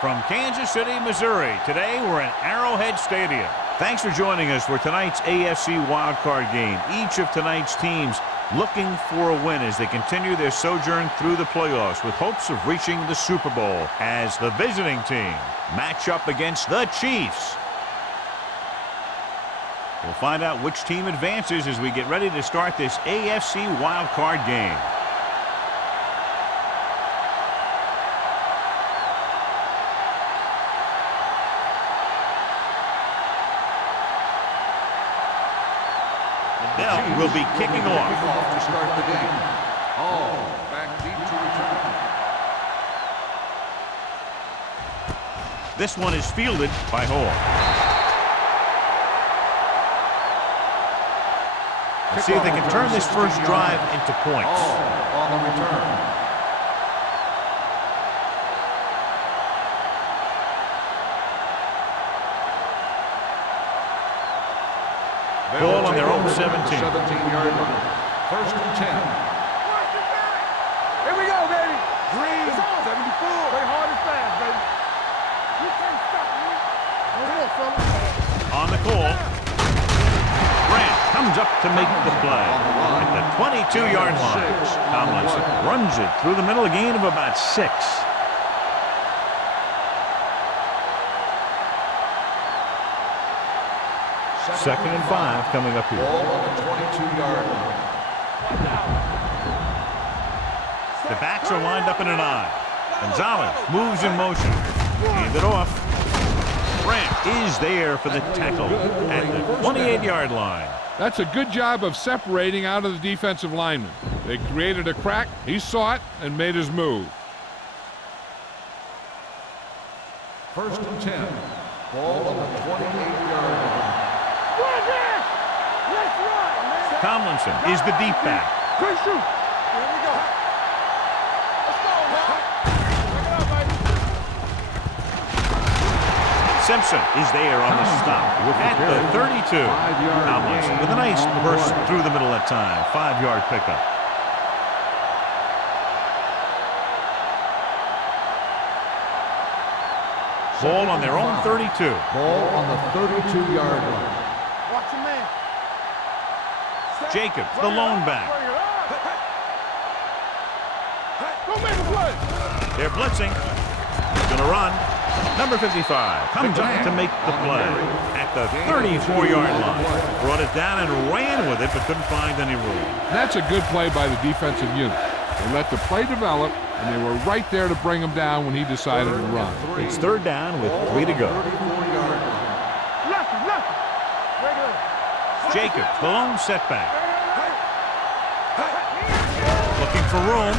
From Kansas City, Missouri, today we're at Arrowhead Stadium. Thanks for joining us for tonight's AFC Wildcard game. Each of tonight's teams looking for a win as they continue their sojourn through the playoffs with hopes of reaching the Super Bowl as the visiting team match up against the Chiefs. We'll find out which team advances as we get ready to start this AFC Wildcard game. Will be kicking off to start the game. All back deep to return. This one is fielded by Hall. Let's see if they can turn this first drive into points. All on the return. Ball on their own 17. 17-yard line. First and 10. Here we go, baby. Green, 74. Play hard and fast, baby. You can't stop me. On the call. Grant comes up to make the play at the 22-yard line. Tomlinson runs it through the middle, a gain of about 6. Second and 5 coming up here. Ball on the 22-yard line. The backs are lined up in an I. Gonzalez moves in motion. Hand it off. Grant is there for the tackle at the 28-yard line. That's a good job of separating out of the defensive lineman. They created a crack, he saw it, and made his move. First and 10. Ball on the 28-yard line. Tomlinson is the deep back. Quick shoot. Here we go. Let's go, man. Pick it up, baby. Simpson is there on the stop at the 32. Tomlinson with a nice burst through the middle that time. 5-yard pickup. Ball on their own 32. Ball on the 32-yard line. Watch your man. Jacobs, the lone back. Go make a play. They're blitzing. He's going to run. Number 55 comes up to make the play at the 34-yard line. Brought it down and ran with it, but couldn't find any room. That's a good play by the defensive unit. They let the play develop, and they were right there to bring him down when he decided to run. It's third down with 3 to go. Jacobs, the lone setback. Looking for room.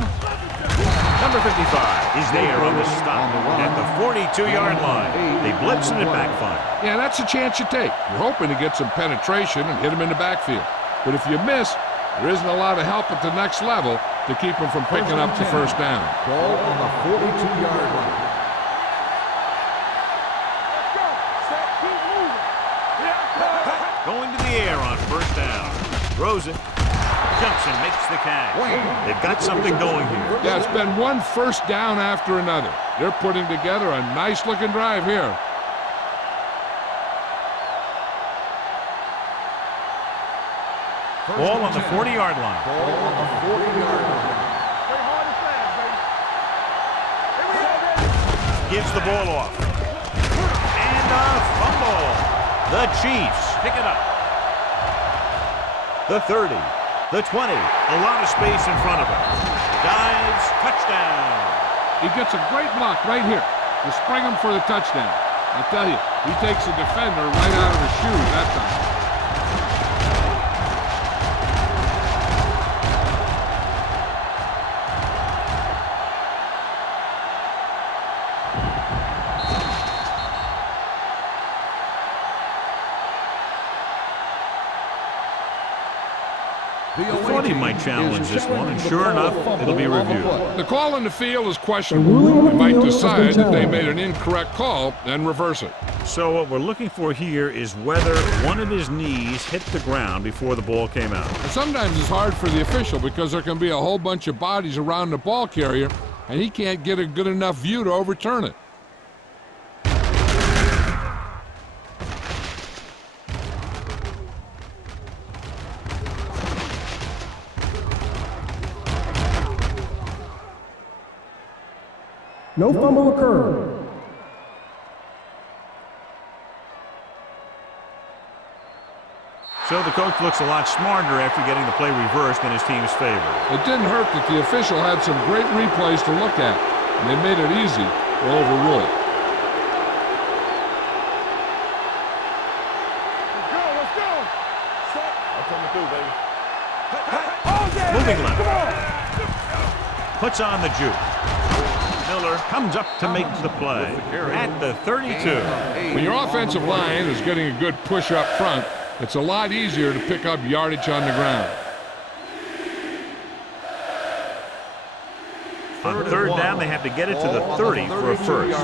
Number 55 is there on the stop at the 42-yard line. They blitz and it backfire. Yeah, that's a chance you take. You're hoping to get some penetration and hit him in the backfield. But if you miss, there isn't a lot of help at the next level to keep him from picking up the first down. Ball on the 42-yard line. Going to the air on first down. Throws it. Jumps and makes the catch. They've got something going here. Yeah, it's been one first down after another. They're putting together a nice-looking drive here. Ball on the 40-yard line. Ball on the 40-yard line. Play hard and fast, baby. Gives the ball off. And a fumble. The Chiefs pick it up. The 30. The 20. A lot of space in front of him. Dives. Touchdown. He gets a great block right here to spring him for the touchdown. I tell you, he takes a defender right out of his shoes that time. I thought he might challenge this one, and sure enough, it'll be reviewed. The call on the field is questionable. They might decide that they made an incorrect call and reverse it. So what we're looking for here is whether one of his knees hit the ground before the ball came out. And sometimes it's hard for the official because there can be a whole bunch of bodies around the ball carrier, and he can't get a good enough view to overturn it. No fumble occurred. So the coach looks a lot smarter after getting the play reversed in his team's favor. It didn't hurt that the official had some great replays to look at, and they made it easy to overrule it. Let's go. Set. I'm coming through, baby. Moving left. Puts on the juke. Miller comes up to make the play at the 32. When your offensive line is getting a good push up front, it's a lot easier to pick up yardage on the ground. On third down, they have to get it to the 30 for a first.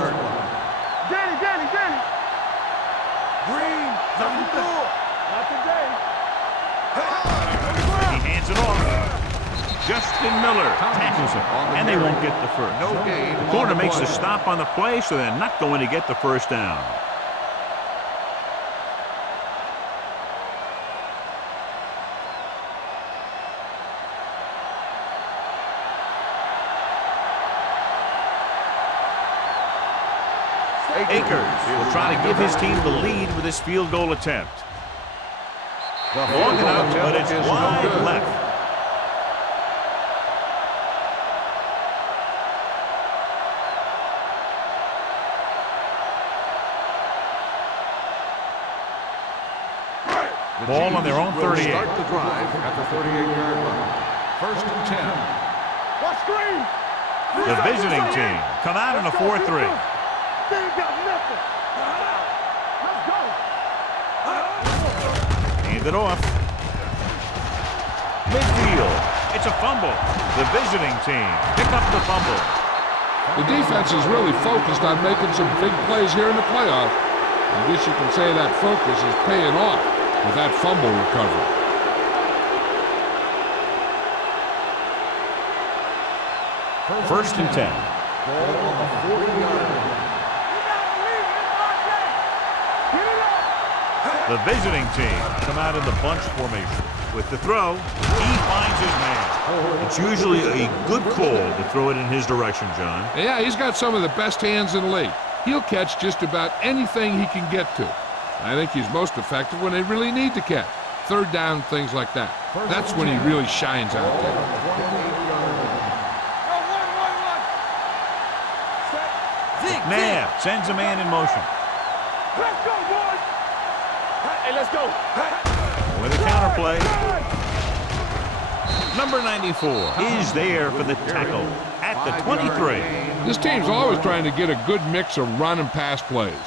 Danny. Green. Not today. He hands it off. Justin Miller tackles him, and they won't get the first. No gain. The corner makes the stop on the play, so they're not going to get the first down. Akers will try to give his team the lead with his field goal attempt. Long enough, but it's wide left. Ball on their own 38. Start the drive at the 38-yard line. First and 10. What screen? The visiting team come out in a 4-3. They ain't got nothing. Let's go. Hand it off. Midfield. It's a fumble. The visiting team pick up the fumble. The defense is really focused on making some big plays here in the playoff. I guess you can say that focus is paying off with that fumble recovery. First and 10. Ball on the 40-yard line. The visiting team come out in the bunch formation. With the throw, he finds his man. It's usually a good call to throw it in his direction, John. Yeah, he's got some of the best hands in the league. He'll catch just about anything he can get to. I think he's most effective when they really need to catch. Third down, things like that. That's when he really shines out there. McNabb sends a man in motion. Let's go, boys. Hey, let's go. With a counter play. Number 94 is there for the tackle at the 23. This team's always trying to get a good mix of run and pass plays.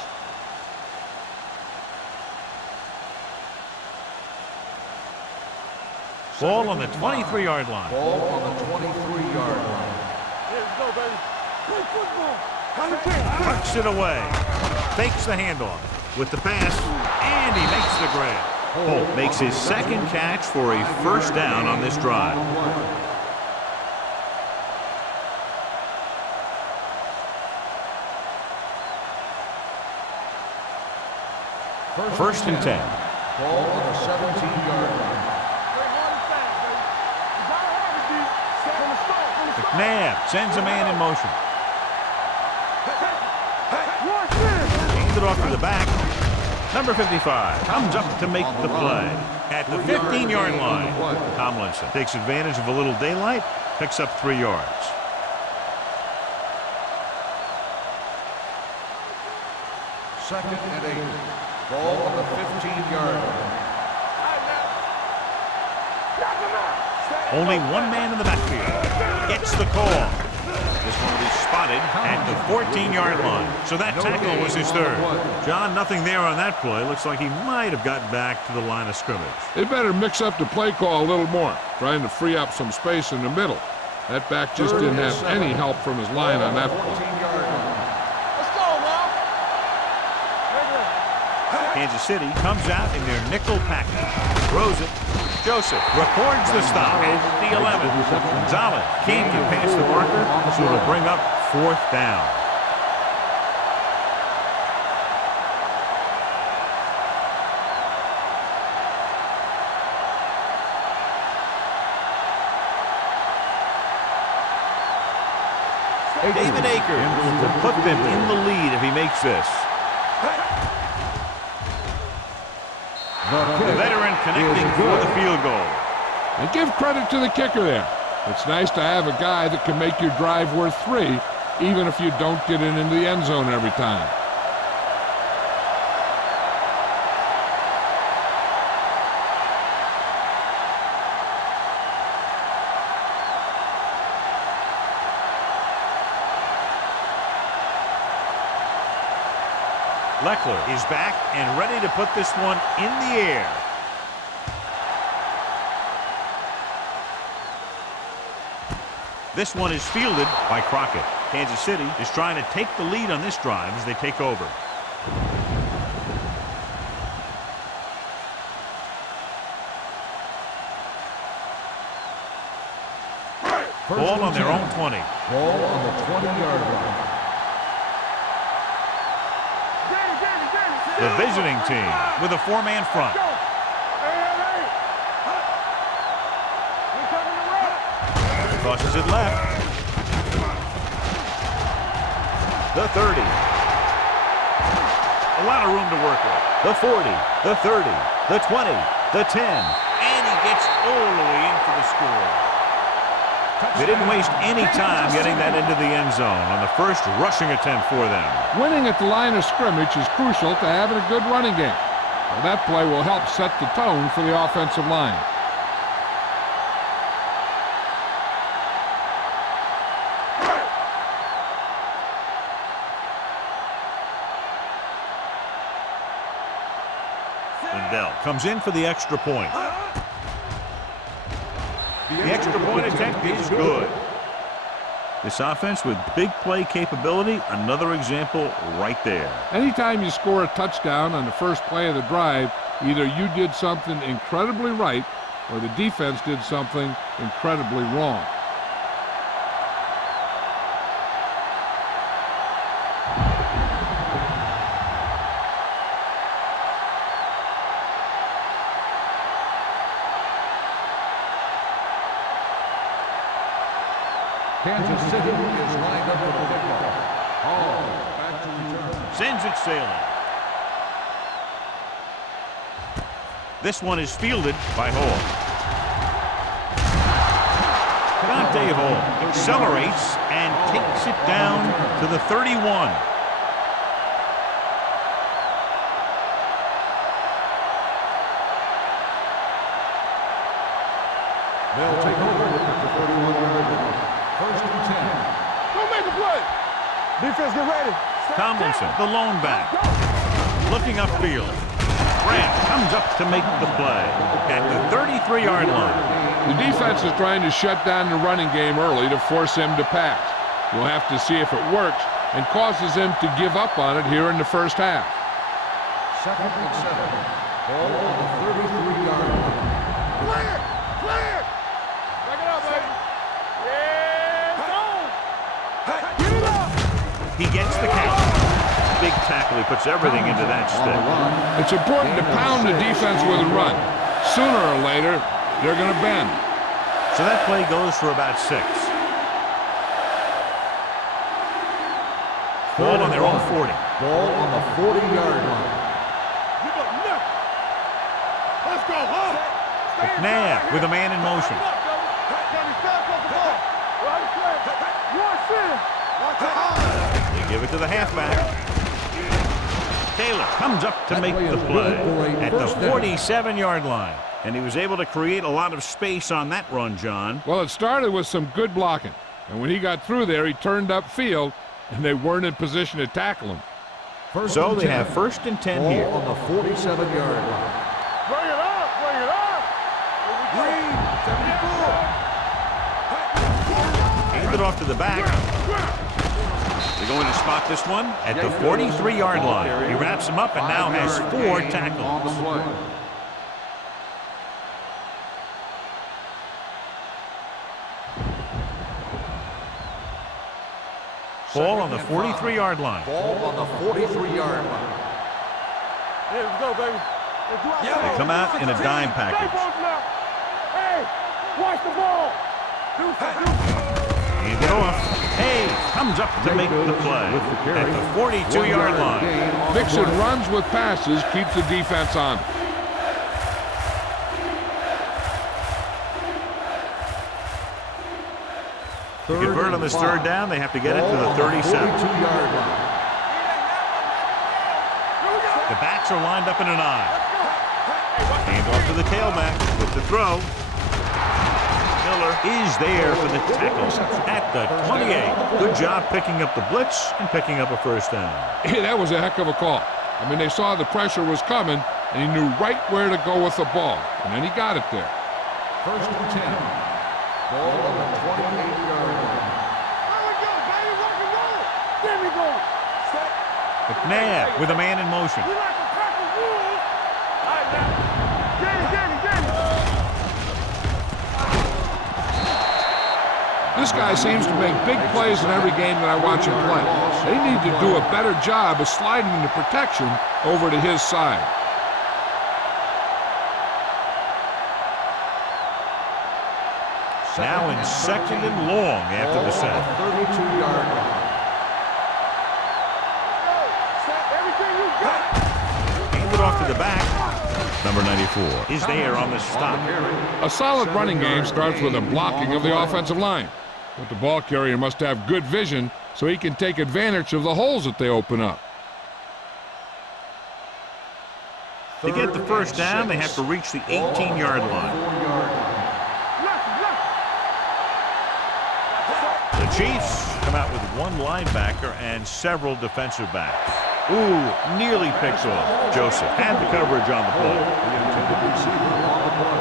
Ball on the 23-yard line. Ball on the 23-yard line. Let's go, baby. Play football. Tucks it away. Fakes the handoff with the pass, and he makes the grab. Holt makes his second catch for a first down on this drive. First and 10. Ball on the 17-yard line. McNabb sends a man in motion. Hands it off to the back. Number 55 comes up to make the play at the 15-yard line. Tomlinson takes advantage of a little daylight, picks up 3 yards. Second and 8. Ball on the 15-yard line. Only one man in the backfield. Gets the call. This one will be spotted at the 14-yard line. So that tackle was his third. John, nothing there on that play. Looks like he might have gotten back to the line of scrimmage. They better mix up the play call a little more, trying to free up some space in the middle. That back just didn't have any help from his line on that play. Let's go, Ralph. Kansas City comes out in their nickel package. Throws it. Joseph records the stop at the 11. Gonzalez can't get past the marker, so it'll bring up fourth down. David Akers will put them in the lead if he makes this. The veteran connecting for the field goal. And give credit to the kicker there. It's nice to have a guy that can make your drive worth 3, even if you don't get it into the end zone every time. Leckler is back and ready to put this one in the air. This one is fielded by Crockett. Kansas City is trying to take the lead on this drive as they take over. Ball on their own 20. Ball on the 20-yard line. The visiting team with a 4-man front. Tosses it left. The 30. A lot of room to work with. The 40, the 30, the 20, the 10. And he gets all the way in for the score. They didn't waste any time getting that into the end zone on the first rushing attempt for them. Winning at the line of scrimmage is crucial to having a good running game. Well, that play will help set the tone for the offensive line. Lindell comes in for the extra point. The extra point attempt is good. This offense with big play capability, another example right there. Anytime you score a touchdown on the first play of the drive, either you did something incredibly right or the defense did something incredibly wrong. Kansas City is lined up for the kickoff. Hall back to return. Sends it sailing. This one is fielded by Hall. Dante Hall accelerates and takes it down to the 31. They'll take over at the 41-yard line. First and 10. Go make a play. Defense, get ready. Tomlinson, the lone back, looking upfield. Grant comes up to make the play at the 33-yard line. The defense is trying to shut down the running game early to force him to pass. We'll have to see if it works and causes him to give up on it here in the first half. Second and 7. Ball on the 33-yard line. Clear! Clear! Back it up, baby. Yeah, go! Get it up! He gets the count. Big tackle. He puts everything into that stick. It's important to pound the defense with a run. Sooner or later, they're going to bend. So that play goes for about 6. Ball on their own 40. Ball on the 40-yard line. Give up nothing. Let's go, huh? McNabb with a man in motion. They give it to the halfback. Taylor comes up to make the play at the 47-yard line. And he was able to create a lot of space on that run, John. Well, it started with some good blocking. And when he got through there, he turned upfield, and they weren't in position to tackle him. So they have first and 10 here. Ball on the 47-yard line. Bring it up, bring it up. Green, 74. Hand it off to the back. They're going to spot this one at the 43-yard line. He wraps him up and now has 4 tackles. Ball on the 43-yard line. Ball on the 43-yard line. Here we go, baby. They come out in a dime package. Hey, watch the ball. Hand it off. Hayes comes up to make the play at the 42-yard line. Mixing runs with passes keeps the defense on. To convert on this third down, they have to get it to the 37. The backs are lined up in an eye. Hand off to the tailback with the throw. Miller is there for the tackle at the 28. Good job picking up the blitz and picking up a first down. Hey, that was a heck of a call. I mean, they saw the pressure was coming, and he knew right where to go with the ball, and then he got it there. First and 10. Ball on the 28-yard line. There we go, baby. Rock and roll. There we go. Set. McNabb with a man in motion. We like to crack the rules. All right, now. Get it. This guy seems to make big plays in every game that I watch him play. They need to do a better job of sliding the protection over to his side. Now in second and long after the set. 32-yard line. Set everything you got. Hand it off to the back. Number 94 is there on the stop. A solid running game starts with a blocking of the offensive line. But the ball carrier must have good vision so he can take advantage of the holes that they open up. To get the first down, they have to reach the 18-yard line. The Chiefs come out with one linebacker and several defensive backs. Ooh, nearly picked off. Joseph had the coverage on the play. The intended receiver on the play.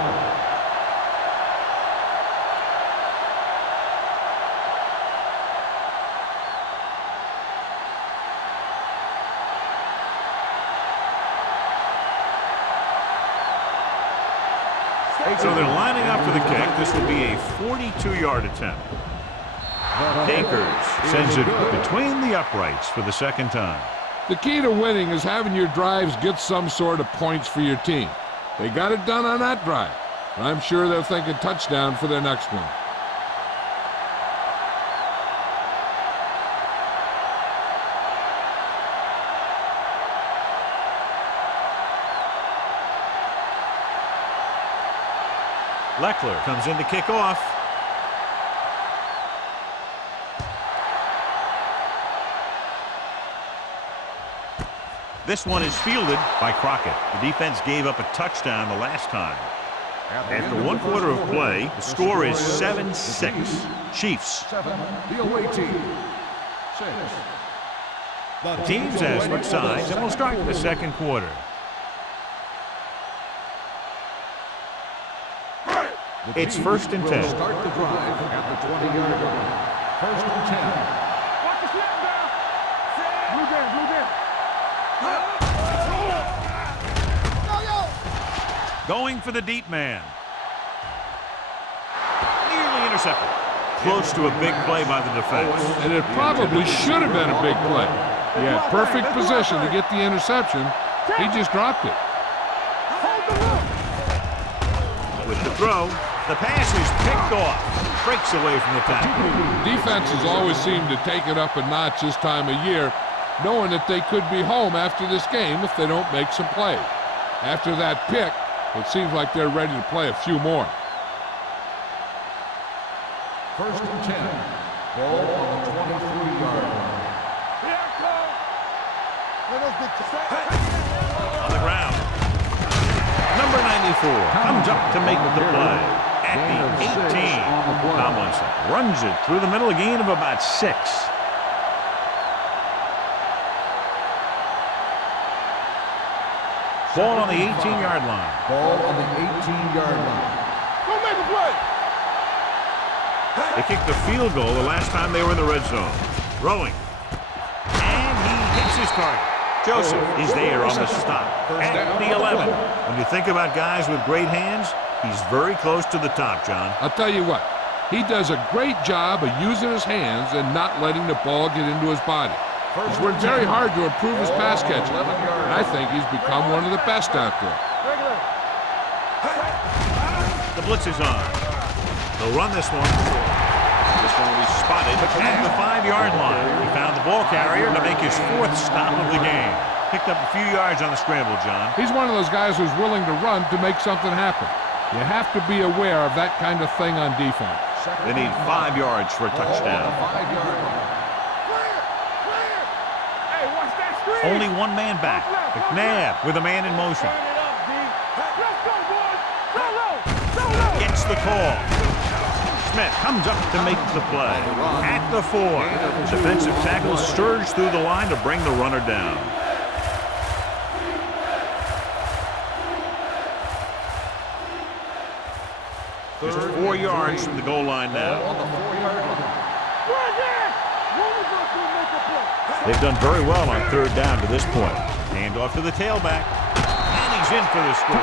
So they're lining up for the kick. This will be a 42-yard attempt. Akers sends it between the uprights for the second time. The key to winning is having your drives get some sort of points for your team. They got it done on that drive. And I'm sure they're thinking touchdown for their next one. Leckler comes in to kick off. This one is fielded by Crockett. The defense gave up a touchdown the last time. After one quarter of play, the score is 7-6. Chiefs. 7, the away team. 6. The teams have switched sides, and we'll start the second quarter. It's first and 10. Start the drive at the 20-yard line. First and 10. Watch the snap down. Blue game. Going for the deep man. Nearly intercepted. Close to a big play by the defense. And it probably should have been a big play. He had perfect position to get the interception. He just dropped it. With the throw, the pass is picked off. Breaks away from the tackle. Defenses always seem to take it up a notch this time of year, knowing that they could be home after this game if they don't make some plays. After that pick, it seems like they're ready to play a few more. First and 10. Ball on the 23-yard line. On the ground. Number 94 comes up to make the play at the 18. Tomlinson runs it through the middle, a gain of about 6. Ball on the 18-yard line. Ball on the 18-yard line. Go make a play. They kicked the field goal the last time they were in the red zone. Throwing. And he hits his target. Joseph is there on the stop at the 11. When you think about guys with great hands, he's very close to the top, John. I'll tell you what, he does a great job of using his hands and not letting the ball get into his body. He's worked very hard to improve his pass catching, and I think he's become one of the best out there. The blitz is on. They'll run this one. This one will be spotted at the 5-yard line. He found the ball carrier to make his 4th stop of the game. Picked up a few yards on the scramble, John. He's one of those guys who's willing to run to make something happen. You have to be aware of that kind of thing on defense. They need 5 yards for a touchdown. Hey, watch that screen. Only one man back. McNabb with a man in motion. Turn it up, D. Let's go, boys. Solo. Solo. Gets the call. Smith comes up to make the play. At the 4. Defensive tackles surge through the line to bring the runner down. Just 4 yards from the goal line now. They've done very well on 3rd down to this point. Hand off to the tailback. And he's in for the score.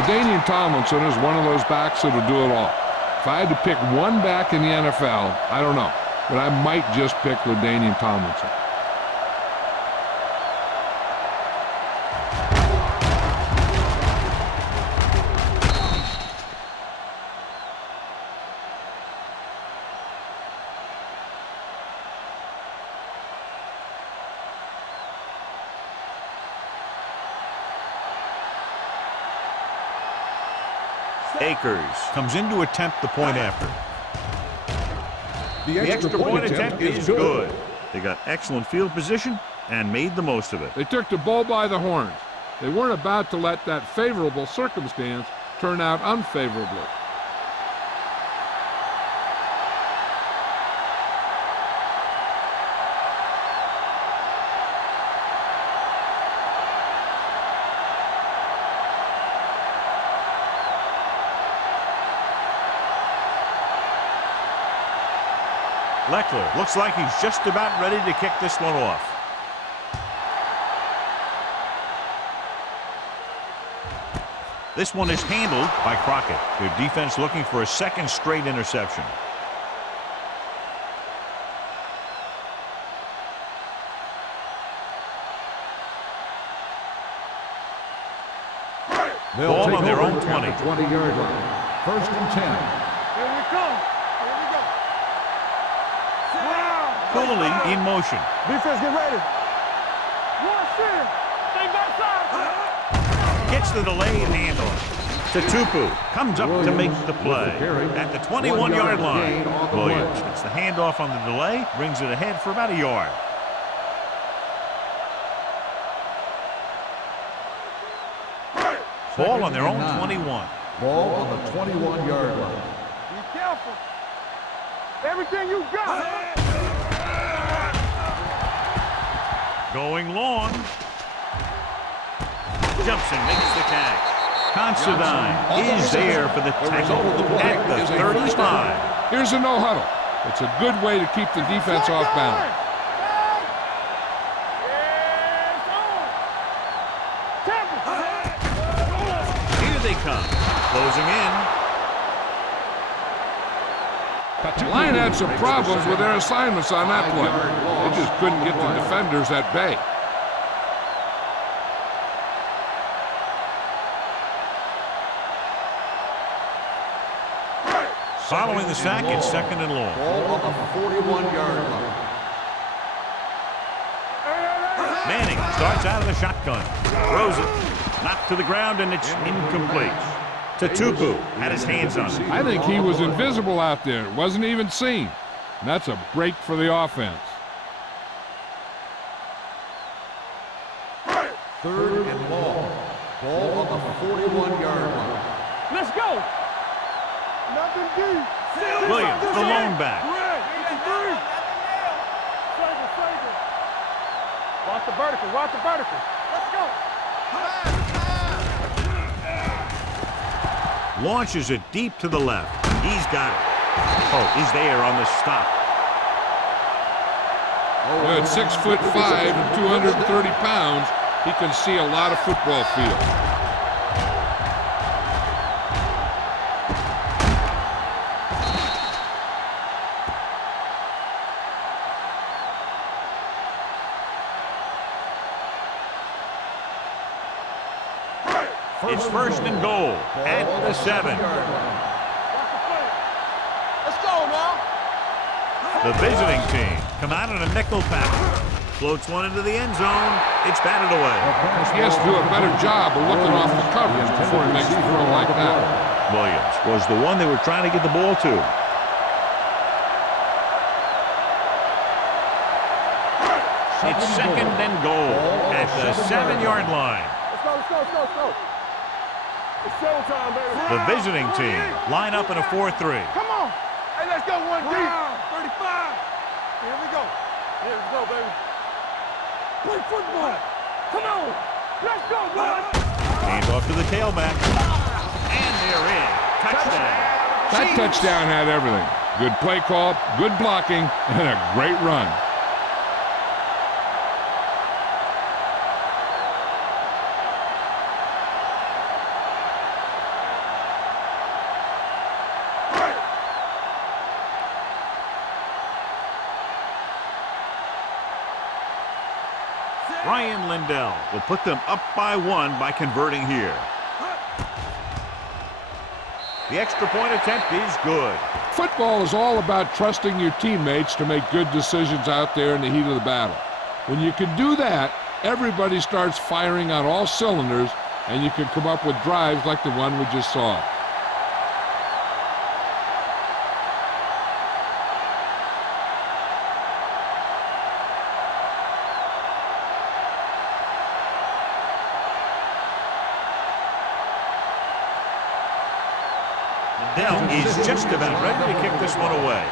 LaDainian Tomlinson is one of those backs that'll do it all. If I had to pick one back in the NFL, I don't know, but I might just pick LaDainian Tomlinson. Akers comes in to attempt the point after. The extra point attempt is good. They got excellent field position and made the most of it. They took the bull by the horns. They weren't about to let that favorable circumstance turn out unfavorably. Leckler looks like he's just about ready to kick this one off. This one is handled by Crockett. Their defense looking for a 2nd straight interception. Ball on their own 20. 20-yard line. 1st and 10. Here we come. Here we go. Cooley in motion. Defense, get ready. Rush in. Stay backside. Gets the delayed handoff. Tupu comes up to make the play at the 21-yard line. Williams gets the handoff on the delay, brings it ahead for about a yard. Ball on their own 21. Ball on the 21-yard line. Be careful. Everything you got. Going long. Jumps and makes the catch. Considine is there for the tackle at the 35. Here's a no huddle. It's a good way to keep the defense off balance. Here they come. Closing in. The line had some problems with their assignments on that play. They just couldn't get the defenders at bay. Following the sack, it's 2nd and long. Ball on the 41-yard line. Manning starts out of the shotgun. Throws it. Knocked to the ground, and it's incomplete. Tupu had his hands on it. I think he was invisible out there. It wasn't even seen. And that's a break for the offense. 3rd and long. Ball on the 41-yard line. Let's go. Nothing deep. Williams, the lone back. Watch the vertical. Watch the vertical. Let's go. Launches it deep to the left. He's got it. Oh, he's there on the stop. At 6'5" and 230 pounds, he can see a lot of football field. It's 1st and goal at the 7. Let's go now. The visiting team come out in a nickel package. Floats one into the end zone. It's batted away. He has to do a better job of looking off the coverage before he makes a throw like that. Williams was the one they were trying to get the ball to. It's second and goal at the 7-yard line. Let's go, let's go, let's go, let's go. It's showtime, baby. The visiting team line up in a 4-3. Come on. Hey, let's go 1 deep. 35. Here we go. Here we go, baby. Play football. Come on. Let's go, boy. Hands off to the tailback. And they're in. Touchdown. That touchdown had everything. Good play call, good blocking, and a great run. Ryan Lindell will put them up by 1 by converting here. The extra point attempt is good. Football is all about trusting your teammates to make good decisions out there in the heat of the battle. When you can do that, everybody starts firing on all cylinders, and you can come up with drives like the one we just saw. Lindell is just about ready to kick this one away.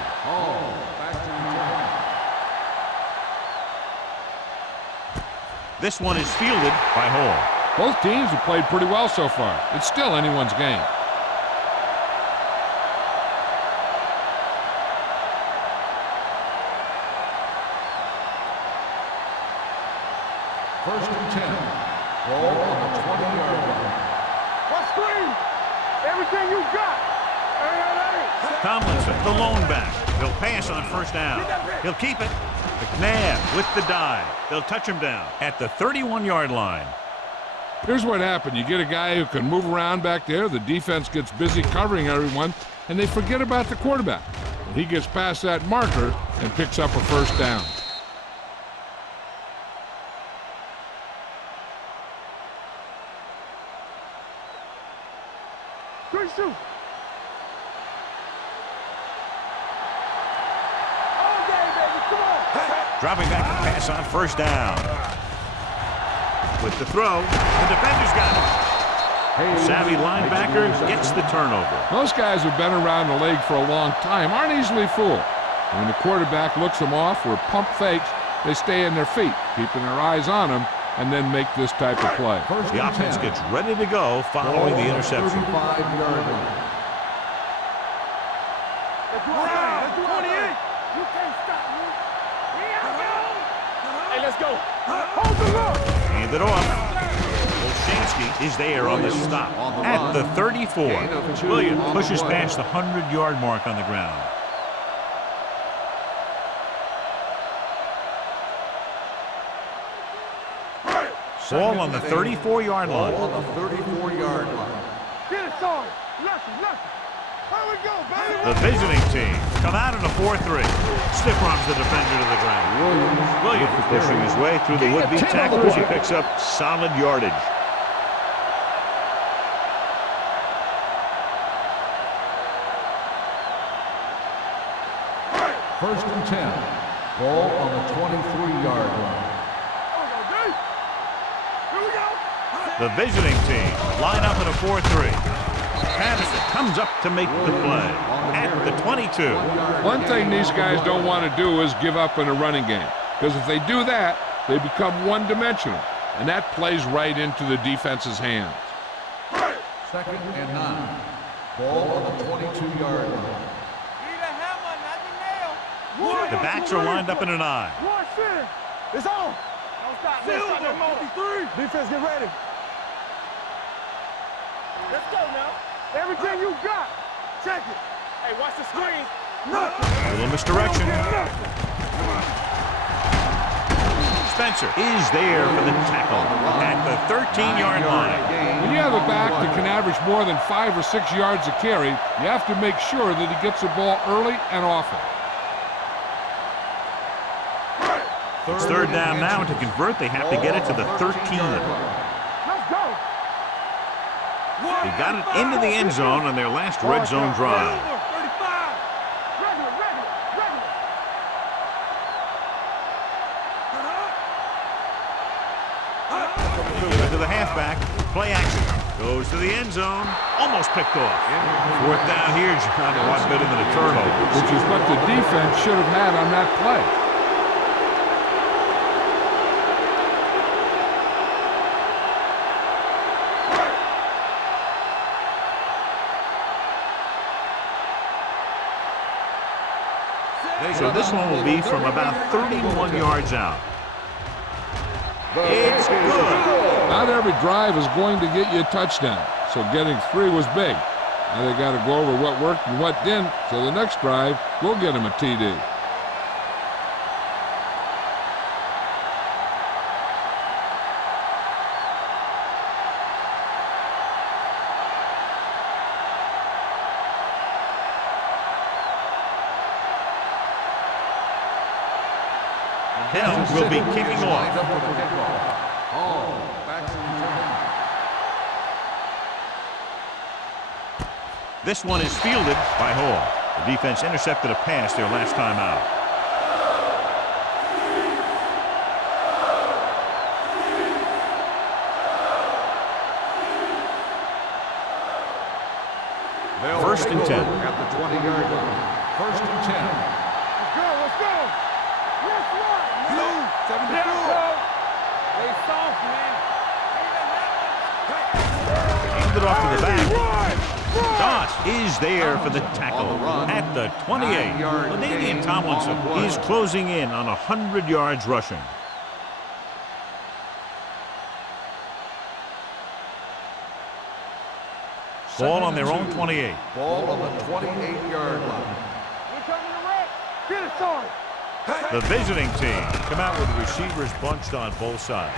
This one is fielded by Hall. Both teams have played pretty well so far. It's still anyone's game. First and 10. Ball on the 20-yard line. What screen? Everything you got. Tomlinson, the lone back. He'll pass on first down. He'll keep it. McNabb with the dive. They'll touch him down at the 31-yard line. Here's what happened. You get a guy who can move around back there. The defense gets busy covering everyone, and they forget about the quarterback. He gets past that marker and picks up a first down. Good shoot. Dropping back to pass on first down. With the throw, the defender's got it. Savvy linebacker gets the turnover. Most guys who've been around the league for a long time aren't easily fooled. When the quarterback looks them off or pump fakes, they stay in their feet, keeping their eyes on them, and then make this type of play. The offense gets ready to go following the interception. 35-yard line. Hey, let's go. Hold the look. Hand it off. Olshansky is there on the stop at the 34. Williams pushes past the 100-yard mark on the ground. Ball on the 34-yard line. Ball on the 34-yard line. Get it, Sarge. Lucky. Here we go, baby. The visiting team come out in a 4-3. Stiff arms the defender to the ground. Williams pushing his way through the would-be tacklers. He picks up solid yardage. First and 10. Ball on the 23-yard line. The visiting team line up in a 4-3. Patterson comes up to make the play at the 22. One thing these guys don't want to do is give up in a running game, because if they do that, they become one-dimensional, and that plays right into the defense's hands. Second and 9. Ball on the 22-yard line. The backs are lined up in an I. It's on. Don't stop. Silver. 53. Defense, get ready. Let's go now. Everything you got. Check it. Hey, watch the screen. A little misdirection. Spencer is there for the tackle at the 13-yard line. When you have a back that can average more than 5 or 6 yards a carry, you have to make sure that he gets the ball early and often. It's third down now. To convert, they have to get it to the 13. Let's go. They got it into the end zone on their last red zone drive. 35. Regular. Give it to the halfback. Play action. Goes to the end zone. Almost picked off. Fourth down here, John. A lot better than a turnover. Which is what the defense should have had on that play. So this one will be from about 31 yards out. It's good. Not every drive is going to get you a touchdown, so getting 3 was big. Now they got to go over what worked and what didn't, so the next drive will get them a TD. Hill will be kicking off. This one is fielded by Hall. The defense intercepted a pass their last time out. First and 10. At the 20-yard line. First and 10. Let's go. Yes, one. 72. They soft, man. Handed off to the back. Doss is there for the tackle at the 28. LaDainian Tomlinson is closing in on 100 yards rushing. Ball on their own 28. Ball on the 28-yard line. We're coming to red. Get it started. The visiting team come out with receivers bunched on both sides.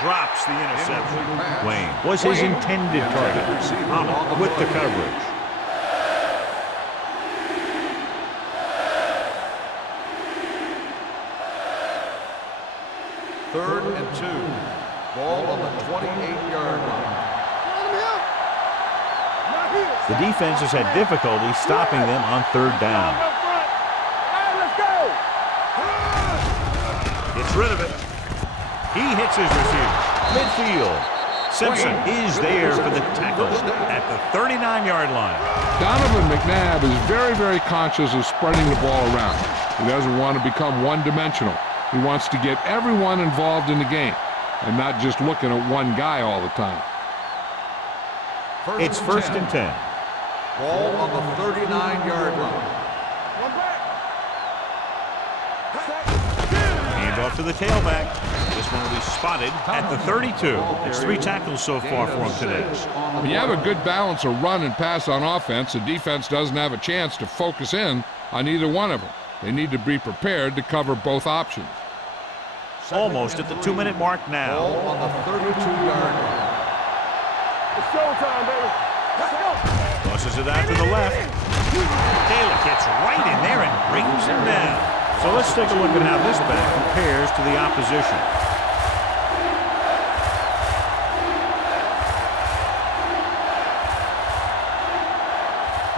Drops the interception. Wayne was his intended target. Thomas with the coverage. Third and 2. Ball on the 28-yard line. The defense has had difficulty stopping them on third down. Let's go. Gets rid of it. He hits his receiver. Midfield. Simpson is there for the tackle at the 39-yard line. Donovan McNabb is very, very conscious of spreading the ball around. He doesn't want to become one-dimensional. He wants to get everyone involved in the game and not just looking at one guy all the time. It's first and 10. Ball on the 39-yard line. One back. Hand off to the tailback. This one will be spotted at the 32. It's 3 tackles so far for him today. When you have a good balance of run and pass on offense, the defense doesn't have a chance to focus in on either one of them. They need to be prepared to cover both options. Almost at the 2-minute mark now. Ball on the 32-yard line. It's showtime, baby. Let's go. Tosses it out to the left. Taylor gets right in there and brings him down. So let's take a look at how this back compares to the opposition.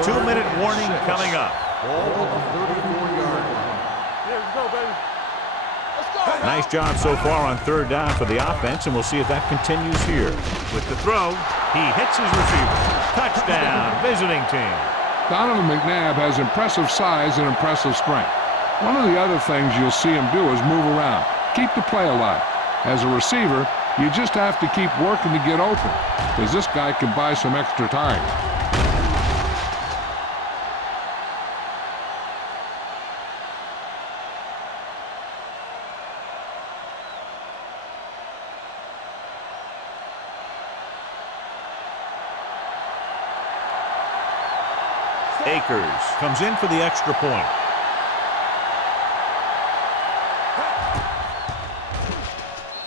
Two-minute warning coming up. Ball on the 34-yard line. Here we go, baby. Nice job so far on third down for the offense, and we'll see if that continues here. With the throw, he hits his receiver. Touchdown, visiting team. Donovan McNabb has impressive size and impressive strength. One of the other things you'll see him do is move around, keep the play alive. As a receiver, you just have to keep working to get open, because this guy can buy some extra time. Akers comes in for the extra point.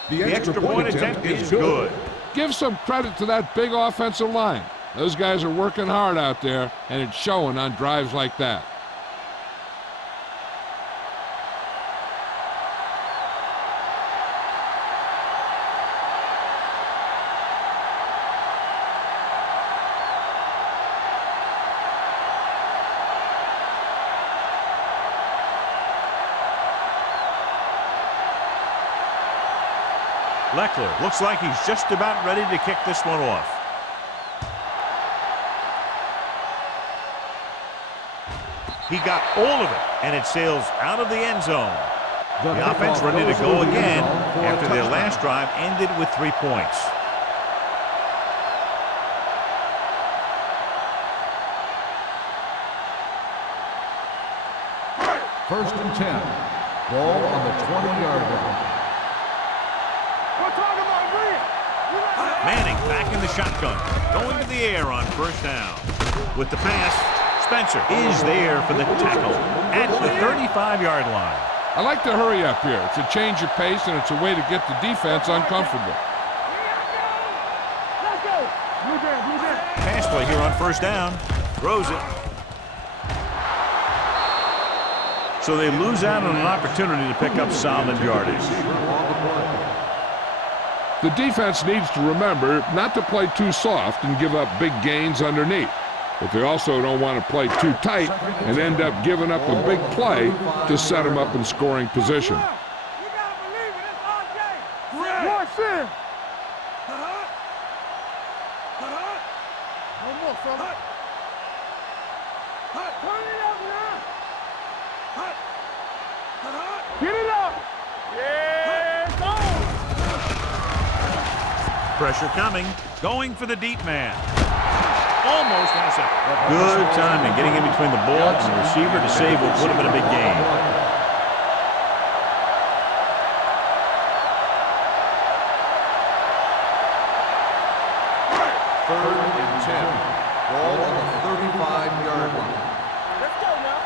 The extra point attempt is good. Give some credit to that big offensive line. Those guys are working hard out there, and it's showing on drives like that. Leckler looks like he's just about ready to kick this one off. He got all of it, and it sails out of the end zone. The offense ready to go again after their last drive ended with 3 points. First and 10. Ball on the 20-yard line. Manning back in the shotgun, going to the air on first down. With the pass, Spencer is there for the tackle at the 35-yard line. I like to hurry up here. It's a change of pace, and it's a way to get the defense uncomfortable. Pass play here on first down. Throws it. So they lose out on an opportunity to pick up solid yardage. The defense needs to remember not to play too soft and give up big gains underneath. But they also don't want to play too tight and end up giving up a big play to set them up in scoring position. Pressure coming. Going for the deep man. Almost intercepted. Good timing, getting in between the ball and the receiver to save what would have been a big gain. Third and 10. Ball on the 35-yard line. Let's go now.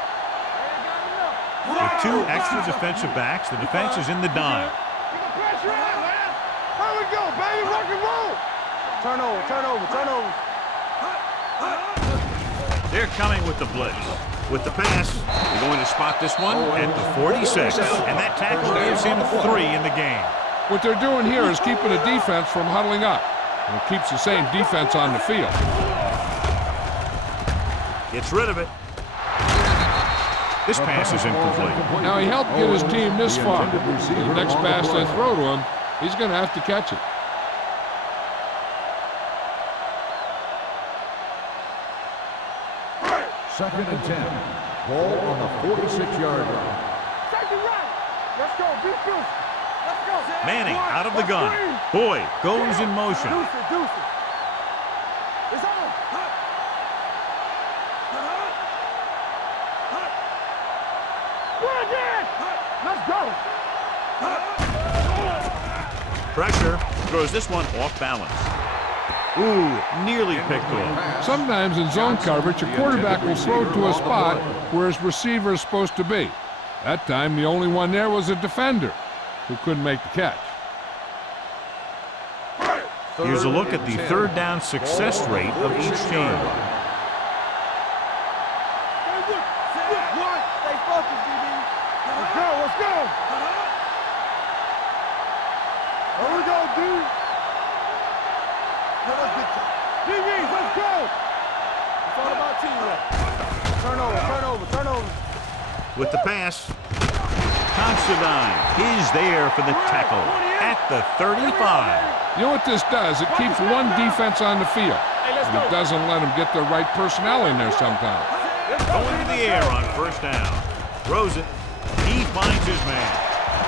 With 2 extra defensive backs, the defense is in the dime. You can pressure out, man. Here we go, baby. Rock and roll. Turnover, turnover, turnover. They're coming with the blitz. With the pass, they're going to spot this one at the 46. And that tackle gives him 3 in the game. What they're doing here is keeping the defense from huddling up. And it keeps the same defense on the field. Gets rid of it. This pass is incomplete. Now, he helped get his team this far. The next pass they throw to him, he's going to have to catch it. Second and 10. Ball on the 46-yard line. Second right. Let's go. Be close. Let's go. Manning out of the gun. Boyd goes in motion. Deuce it, deuce it. It's on. We're again. Let's go. Pressure. Throws this one off balance. Ooh, nearly picked off. Sometimes in zone coverage, a quarterback will throw to a spot where his receiver is supposed to be. That time, the only one there was a defender who couldn't make the catch. Here's a look at the third down success rate of each team. Stay focused, DB. Let's go, let's go. Here we go, dude. DBs, let's go. It's all about teamwork. Turnover, turnover, turnover. With the pass, Considine is there for the tackle at the 35. You know what this does? It keeps one defense on the field. And it doesn't let them get the right personnel in there sometimes. Going to the air on first down. Throws it. He finds his man.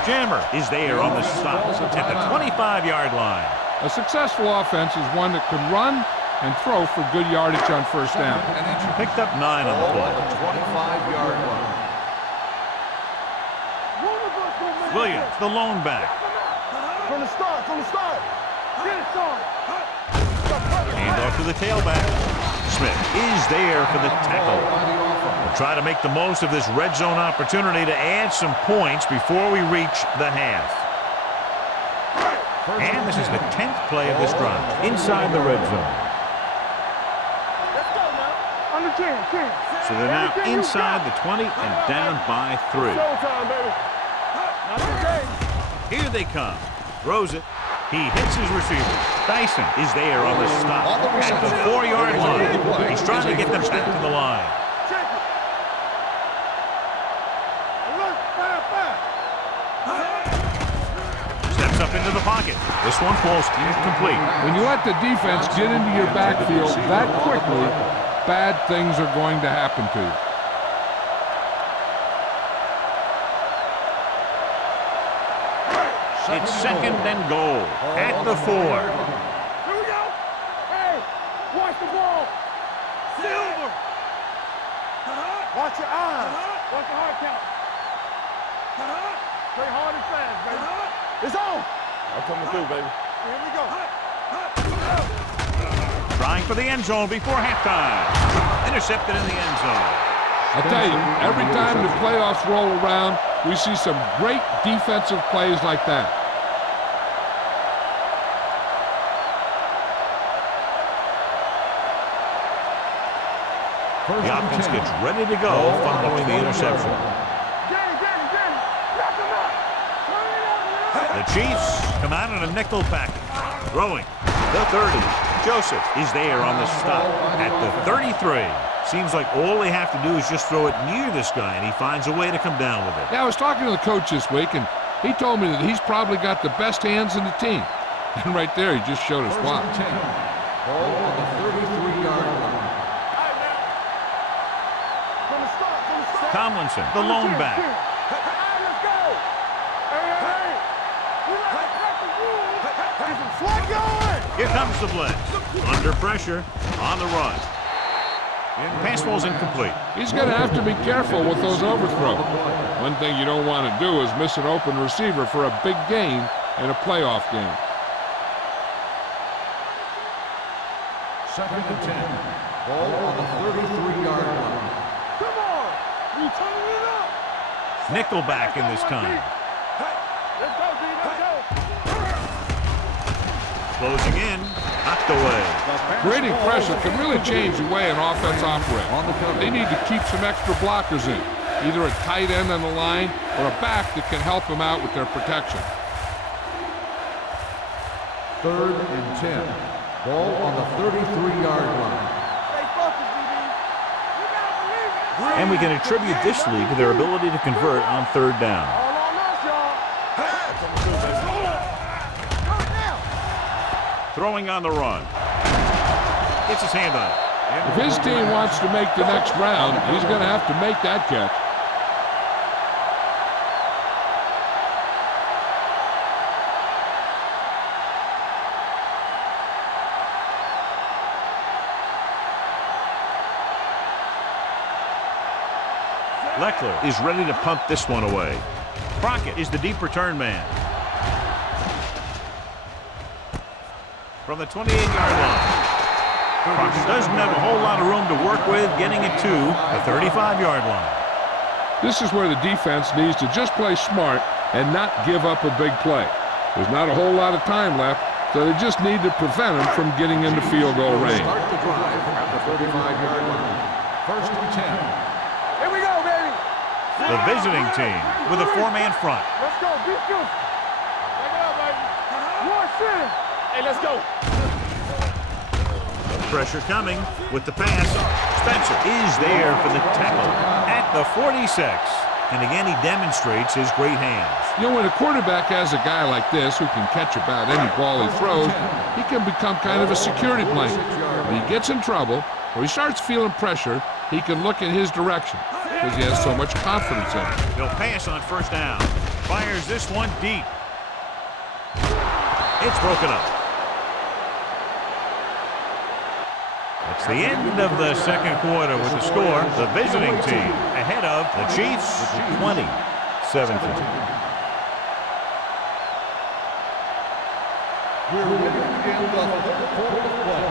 Jammer is there on the stop at the 25-yard line. A successful offense is one that can run and throw for good yardage on first down. Picked up 9 on the Ball play. on the 25-yard line. Williams, the lone back. From the start, from the start. Get it started. Hand off to the tailback. Smith is there for the tackle. We'll try to make the most of this red zone opportunity to add some points before we reach the half. And this is the 10th play of this drive inside the red zone. Let's go now. Under 10. So they're now inside the 20 and down by 3. Showtime, baby. Not today. Here they come. Throws it. He hits his receiver. Dyson is there on the stop at the 4-yard line. He's trying to get them back to the line. Check it. Alert, fire. Steps up into the pocket. Crockett. This one falls incomplete. When you let the defense get into your backfield that quickly, bad things are going to happen to you. It's second and goal at the 4. Here we go. Hey, watch the ball. Silver. Watch your eyes. Watch the hard count. Play hard and fast, baby. It's on. I'm coming through, baby. Here we go. Trying for the end zone before halftime. Intercepted in the end zone. I'll tell you, every time the playoffs roll around, we see some great defensive plays like that. The offense gets ready to go following the interception. The Chiefs come out in a nickel package. Throwing the 30. Joseph is there on the stop at the 33. Seems like all they have to do is just throw it near this guy, and he finds a way to come down with it. Yeah, I was talking to the coach this week, and he told me that he's probably got the best hands in the team. And right there, he just showed us why. Ball on the 33-yard line. Tomlinson, the lone back. Let's go. Hey. What going? Here comes the blitz. Under pressure, on the run. And pass ball's incomplete. He's going to have to be careful with those overthrows. One thing you don't want to do is miss an open receiver for a big gain in a playoff game. Second and 10. Ball on the 33-yard line. Come on. You turning it up. Nickelback in this time. Let's go, D. Let's go. Closing in. Knocked away. Creating pressure can really change the way an offense operates. They need to keep some extra blockers in, either a tight end on the line or a back that can help them out with their protection. Third and 10. Ball on the 33-yard line. Stay focused, DB. You gotta believe it. And we can attribute this lead to their ability to convert on third down. All on us, y'all. Throwing on the run. Gets his hand on it. If his team wants to make the next round, he's going to have to make that catch. Leckler is ready to punt this one away. Crockett is the deep return man. From the 28-yard line. Crockett doesn't have a whole lot of room to work with, getting it to the 35-yard line. This is where the defense needs to just play smart and not give up a big play. There's not a whole lot of time left, so they just need to prevent them from getting into field goal range. Start the drive at the 35-yard line. First and 10. Here we go, baby. The visiting team with a four-man front. Let's go. Be good. Take it up, baby. One center. Hey, let's go. Pressure coming with the pass. Spencer is there for the tackle at the 46. And again, he demonstrates his great hands. You know, when a quarterback has a guy like this who can catch about any ball he throws, he can become kind of a security blanket. When he gets in trouble or he starts feeling pressure, he can look in his direction because he has so much confidence in it. He'll pass on first down. Fires this one deep. It's broken up. It's the end of the second quarter with the score. The visiting team ahead of the Chiefs 20-17. We're in the third quarter of play.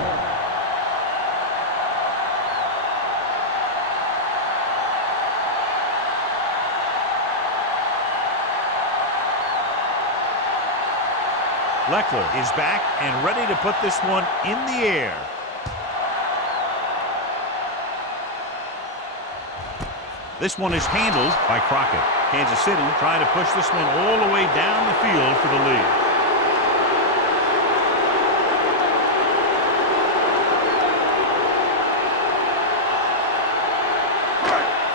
Leckler is back and ready to put this one in the air. This one is handled by Crockett. Kansas City trying to push this one all the way down the field for the lead.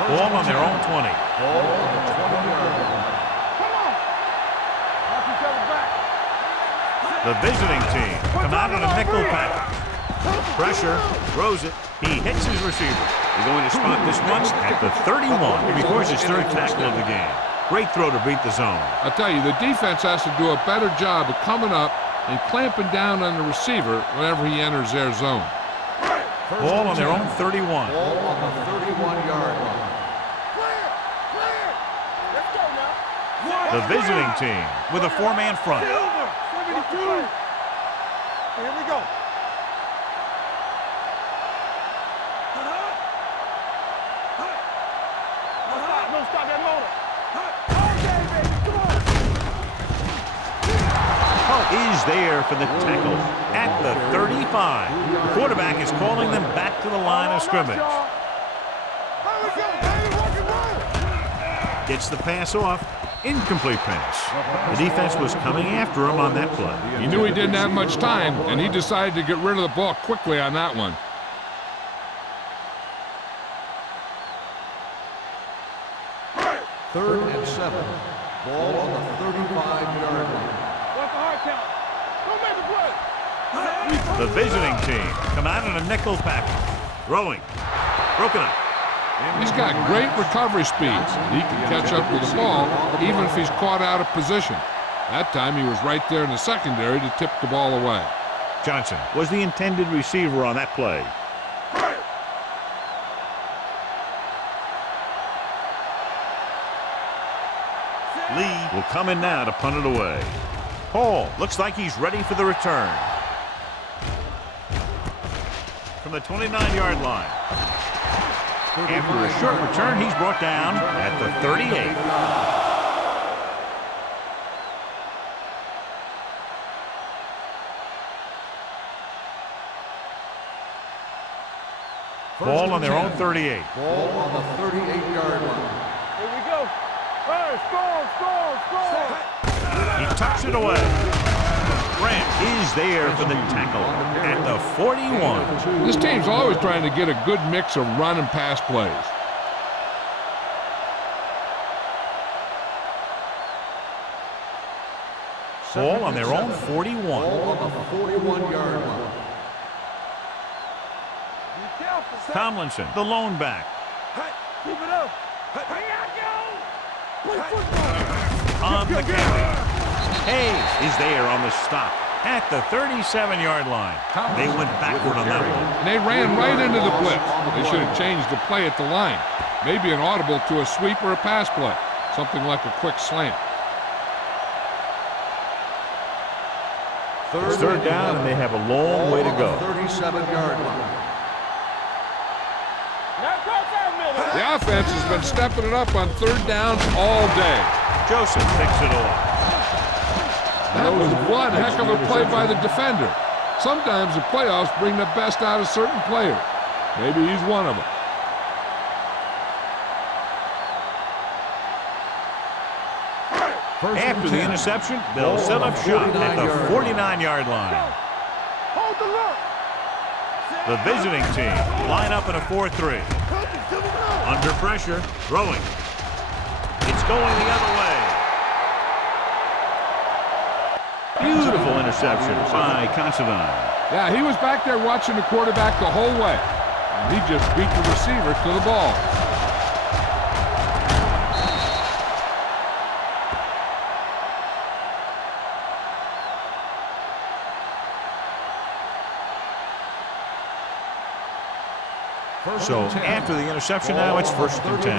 Ball on their own 20. Ball on the 20-yard line. Come on. Watch each other back. The visiting team come out in a nickel package. Pressure, throws it. He hits his receiver. They're going to spot this one at the 31. He records his third tackle of the game. Great throw to beat the zone. I'll tell you, the defense has to do a better job of coming up and clamping down on the receiver whenever he enters their zone. Ball on their own 31. Ball on the 31-yard line. Clear! Clear! Let's go now. The visiting team with a four-man front. Silver! 72! Here we go. Don't stop that motor. Okay, baby, come on. Is there for the tackle at the 35. The quarterback is calling them back to the line of scrimmage. Here we go, baby, rock and roll. Gets the pass off. Incomplete pass. The defense was coming after him on that play. He knew he didn't have much time, and he decided to get rid of the ball quickly on that one. Third and 7. Ball on the 35-yard line. What's the hard count? Don't make the play. The visiting team come out in a nickel package. Throwing. Broken up. He's got great recovery speeds. He can catch up with the ball even if he's caught out of position. That time he was right there in the secondary to tip the ball away. Johnson was the intended receiver on that play. Lee will come in now to punt it away. Hall looks like he's ready for the return. From the 29-yard line. After a short return, he's brought down at the 38. Ball on their own 38. Ball on the 38-yard line. Here we go. Hey, score. He tucks it away. Grant is there for the tackle at the 41. This team's always trying to get a good mix of run and pass plays. Ball on their own 41. Ball on the 41-yard line. Be careful. Tomlinson, the lone back. Keep it up. Here I go. Play football. On the carry. Hayes is there on the stop at the 37-yard line. They went backward on that one. And they ran right into the blitz. They should have changed the play at the line. Maybe an audible to a sweep or a pass play. Something like a quick slant. It's third down, and they have a long way to go. 37-yard line. Now cross that middle. The offense has been stepping it up on third downs all day. Joseph picks it off. That was one heck of a play by the defender. Sometimes the playoffs bring the best out of certain players. Maybe he's one of them. After the interception, they'll set up shop at the 49-yard line. Hold the look. The visiting team line up in a 4-3. Under pressure, throwing. It's going the other way. Beautiful interception by Considine. Yeah, he was back there watching the quarterback the whole way. And he just beat the receiver to the ball. So after the interception now, it's first and 10.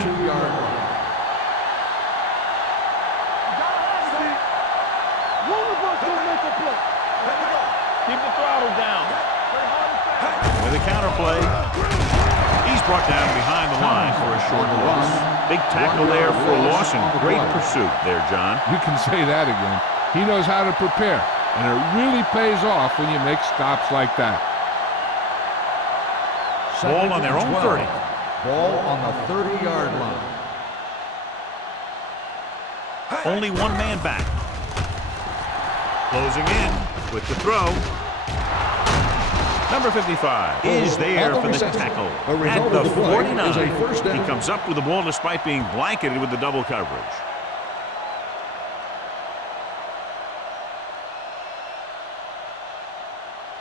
Keep the throttle down. With a counter play, he's brought down behind the line for a short loss. Big tackle there for a loss and great pursuit there, John. You can say that again. He knows how to prepare, and it really pays off when you make stops like that. Ball on their own 30. Ball on the 30-yard line. Only one man back. Closing in with the throw. Number 55 is there for the tackle at the 49. He comes up with the ball despite being blanketed with the double coverage.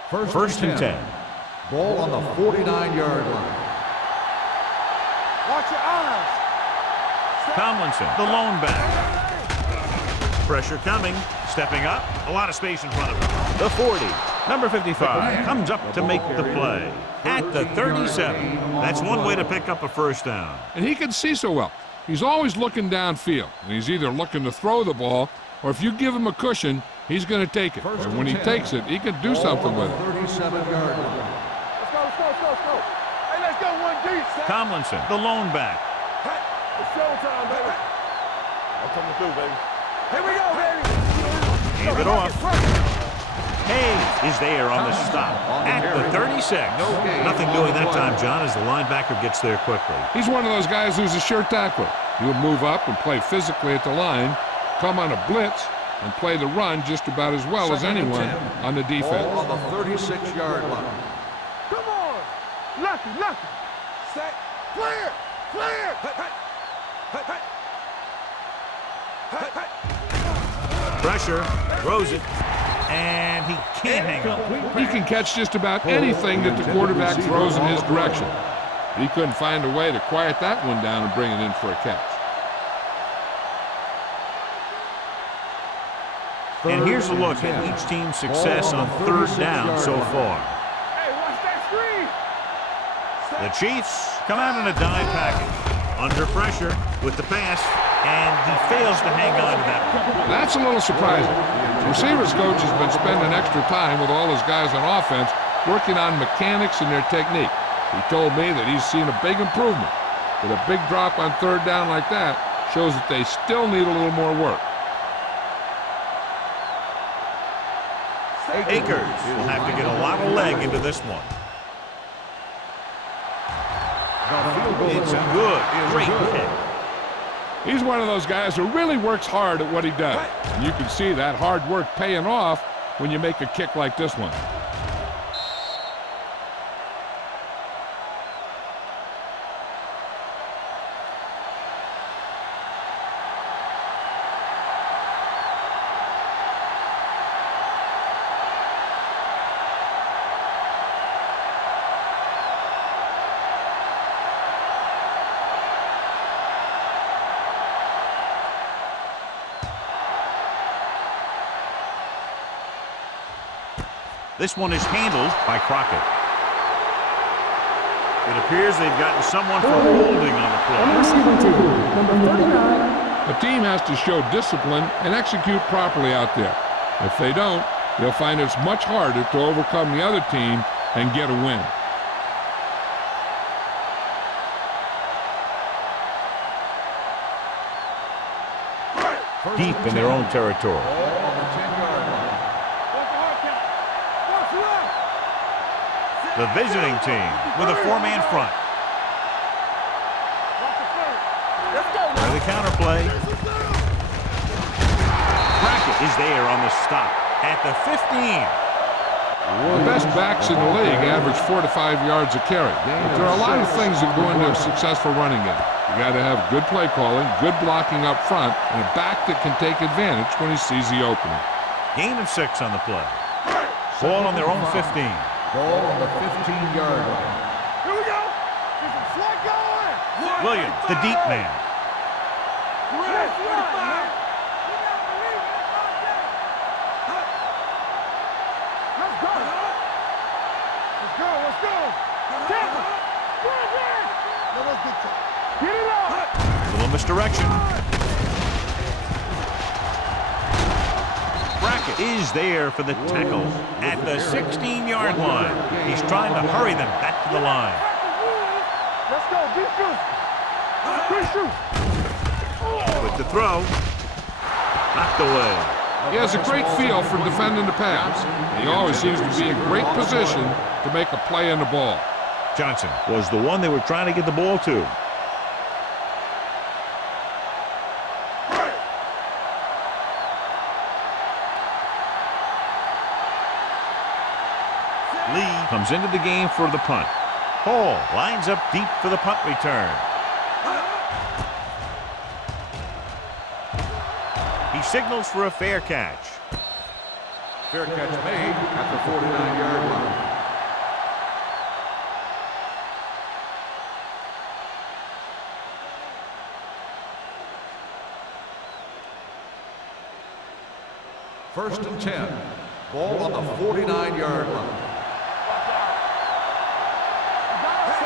First and 10. Ball on the 49-yard line. Watch your eyes. Tomlinson, the lone back. Pressure coming. Stepping up. A lot of space in front of him. The 40. Number 55 comes up to make the play. At the 37. That's one way to pick up a first down. And he can see so well. He's always looking downfield. And he's either looking to throw the ball, or if you give him a cushion, he's going to take it. And when he takes it, he can do something with it. 37-yard line. Let's go. Hey, let's go, 1G. Tomlinson, the lone back. It's showtime, baby. I'm coming through, baby. Here we go, baby. Hand it off. Hayes is there on the stop at the 36. Nothing doing that time, John, as the linebacker gets there quickly. He's one of those guys who's a sure tackler. He will move up and play physically at the line, come on a blitz, and play the run just about as well as anyone on the defense. Ball on the 36-yard line. Come on. Lucky. Set. Clear. Pressure, throws it, and he can't hang on. He can catch just about anything that the quarterback throws in his direction. He couldn't find a way to quiet that one down and bring it in for a catch. And here's a look at each team's success on third down so far. Hey, watch that screen. The Chiefs come out in a dime package. Under pressure with the pass, and he fails to hang on to that one. That's a little surprising. The receivers coach has been spending extra time with all his guys on offense working on mechanics and their technique. He told me that he's seen a big improvement, but a big drop on third down like that shows that they still need a little more work. Akers will have to get a lot of leg into this one. It's a great kick. He's one of those guys who really works hard at what he does. And you can see that hard work paying off when you make a kick like this one. This one is handled by Crockett. It appears they've gotten someone for holding on the play. Number 39. A team has to show discipline and execute properly out there. If they don't, they'll find it's much harder to overcome the other team and get a win. Deep in their own territory. The visiting team with a four-man front. For the counterplay. Brackett is there on the stop at the 15. The best backs in the league average 4 to 5 yards a carry. But there are a lot of things that go into a successful running game. You got to have good play calling, good blocking up front, and a back that can take advantage when he sees the opening. Gain of 6 on the play. Ball on their own 15. Ball on the 15-yard line. Here we go. There's a flag going. Williams, the deep man. Let's go. Get it up. A little misdirection. Brackett is there for the tackle at the 16-yard line. He's trying to hurry them back to the line. Let's go. Be shoot. With the throw. Knocked away. He has a great feel for defending the pass. He always seems to be in great position to make a play on the ball. Johnson was the one they were trying to get the ball to. Lee comes into the game for the punt. Hall lines up deep for the punt return. He signals for a fair catch. Fair catch made at the 49-yard line. First and 10. Ball on the 49-yard line.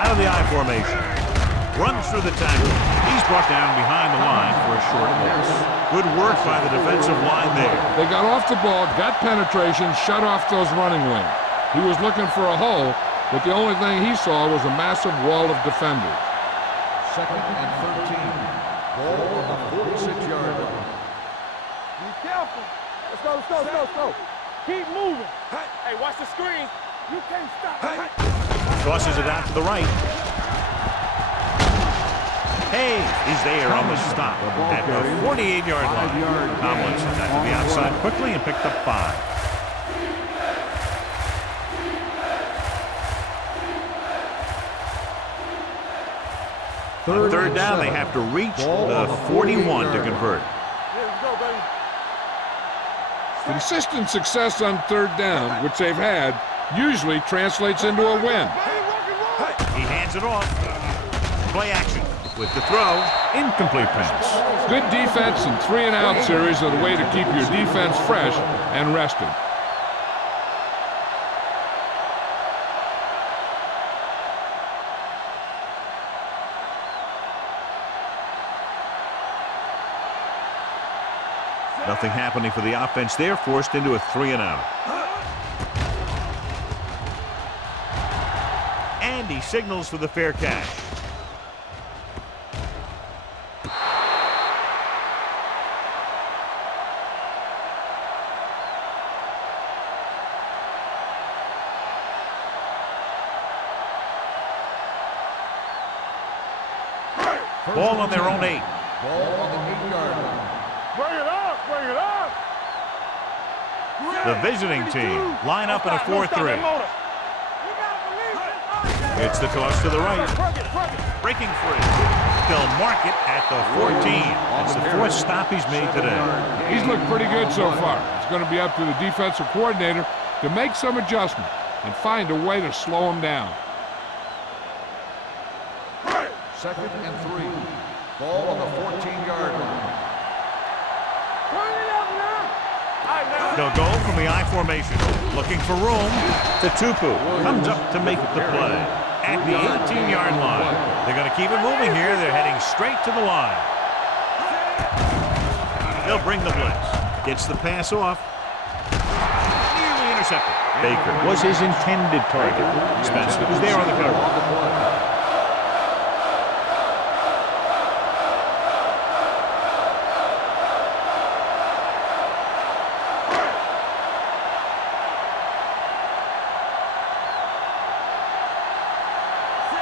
Out of the I formation. Runs through the tackle. He's brought down behind the line for a short loss. Good work by the defensive line there. They got off the ball, got penetration, shut off those running lanes. He was looking for a hole, but the only thing he saw was a massive wall of defenders. Second and 13. Ball on the 46-yard line. Be careful. Let's go, let's go, let's go, let's go. Keep moving. Hey, watch the screen. You can't stop. Tosses it out to the right. Hayes is there on the stop at the 48-yard line. Tomlinson got to the outside quickly and picked up 5. On third down, they have to reach the 41 to convert. Let's go, baby. Consistent success on third down, which they've had, usually translates into a win. He hands it off. Play action with the throw. Incomplete pass. Good defense and 3-and-out series are the way to keep your defense fresh and rested. Nothing happening for the offense there, forced into a 3-and-out. And he signals for the fair catch. Ball on their own 8. Ball on the 8-yard line. Bring it up, bring it up. The visiting team line up in a 4-3. It's the toss to the right. Breaking free. They'll mark it at the 14. That's the 4th stop he's made today. He's looked pretty good so far. It's going to be up to the defensive coordinator to make some adjustment and find a way to slow him down. Second and 3. Ball on the 14-yard line. They'll go from the I formation. Looking for room. Tupu comes up to make the play at the 18-yard line. They're going to keep it moving here. They're heading straight to the line. They'll bring the blitz. Gets the pass off. Nearly intercepted. Baker was his intended target. Spencer was there on the cover.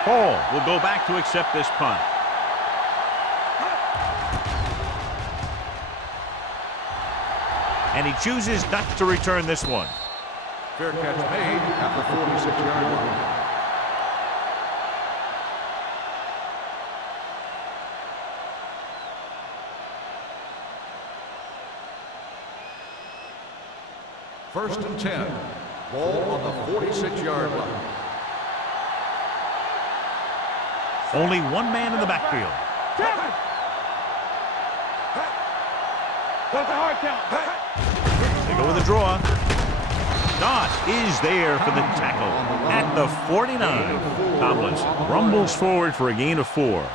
Hall will go back to accept this punt. And he chooses not to return this one. Fair catch made at the 46-yard line. First and 10. Ball on the 46-yard line. Only one man in the backfield. That's a hard count. They go with a draw. Doss is there for the tackle at the 49. Tomlinson rumbles forward for a gain of 4.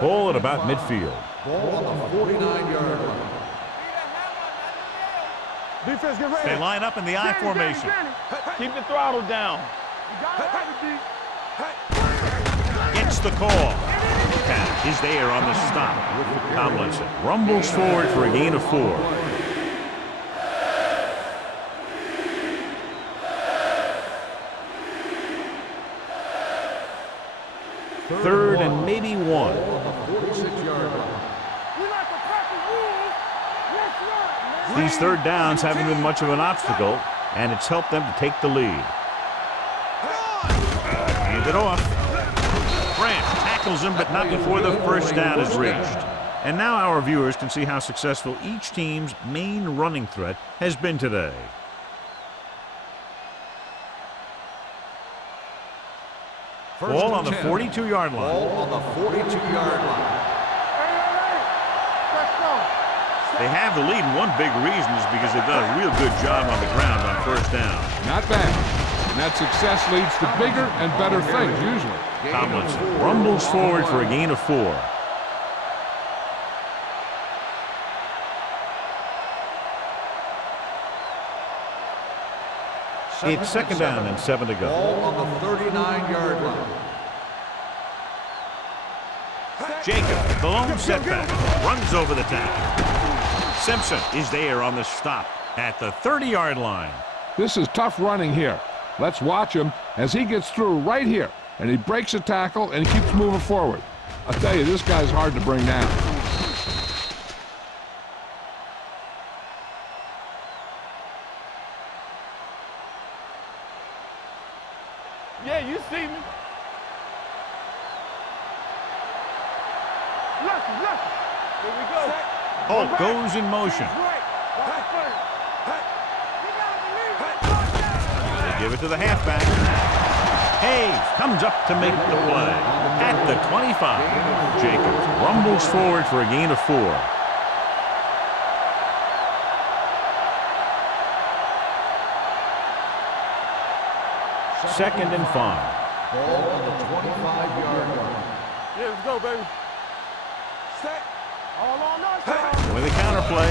Ball at about midfield. Ball on the 49-yard line. Defense, get ready. They line up in the I formation. Keep the throttle down. Gets the call. Cat is there on the stop. Tomlinson rumbles forward for a gain of 4. Third and maybe 1. 46-yard line. These third downs haven't been much of an obstacle, and it's helped them to take the lead. Hand it off. Branch tackles him, but not before the first down is reached. And now our viewers can see how successful each team's main running threat has been today. Ball on the 42-yard line. Ball on the 42-yard line. They have the lead, and one big reason is because they've done a real good job on the ground on first down. Not bad. And that success leads to bigger and better things, usually. Tomlinson rumbles forward for a gain of 4. It's second down and 7 to go. Ball on the 39-yard line. Jacob, the lone setback, runs over the tackle. Simpson is there on the stop at the 30-yard line. This is tough running here. Let's watch him as he gets through right here. And he breaks a tackle and he keeps moving forward. I'll tell you, this guy's hard to bring down. Yeah, you see me. Lucky. Here we go. Holt goes in motion. They give it to the halfback. Hayes comes up to make the play at the 25. Jacobs rumbles forward for a gain of 4. Second and 5. Ball on the 25-yard line. Yeah, let's go, baby. Set. All on us. With a counterplay.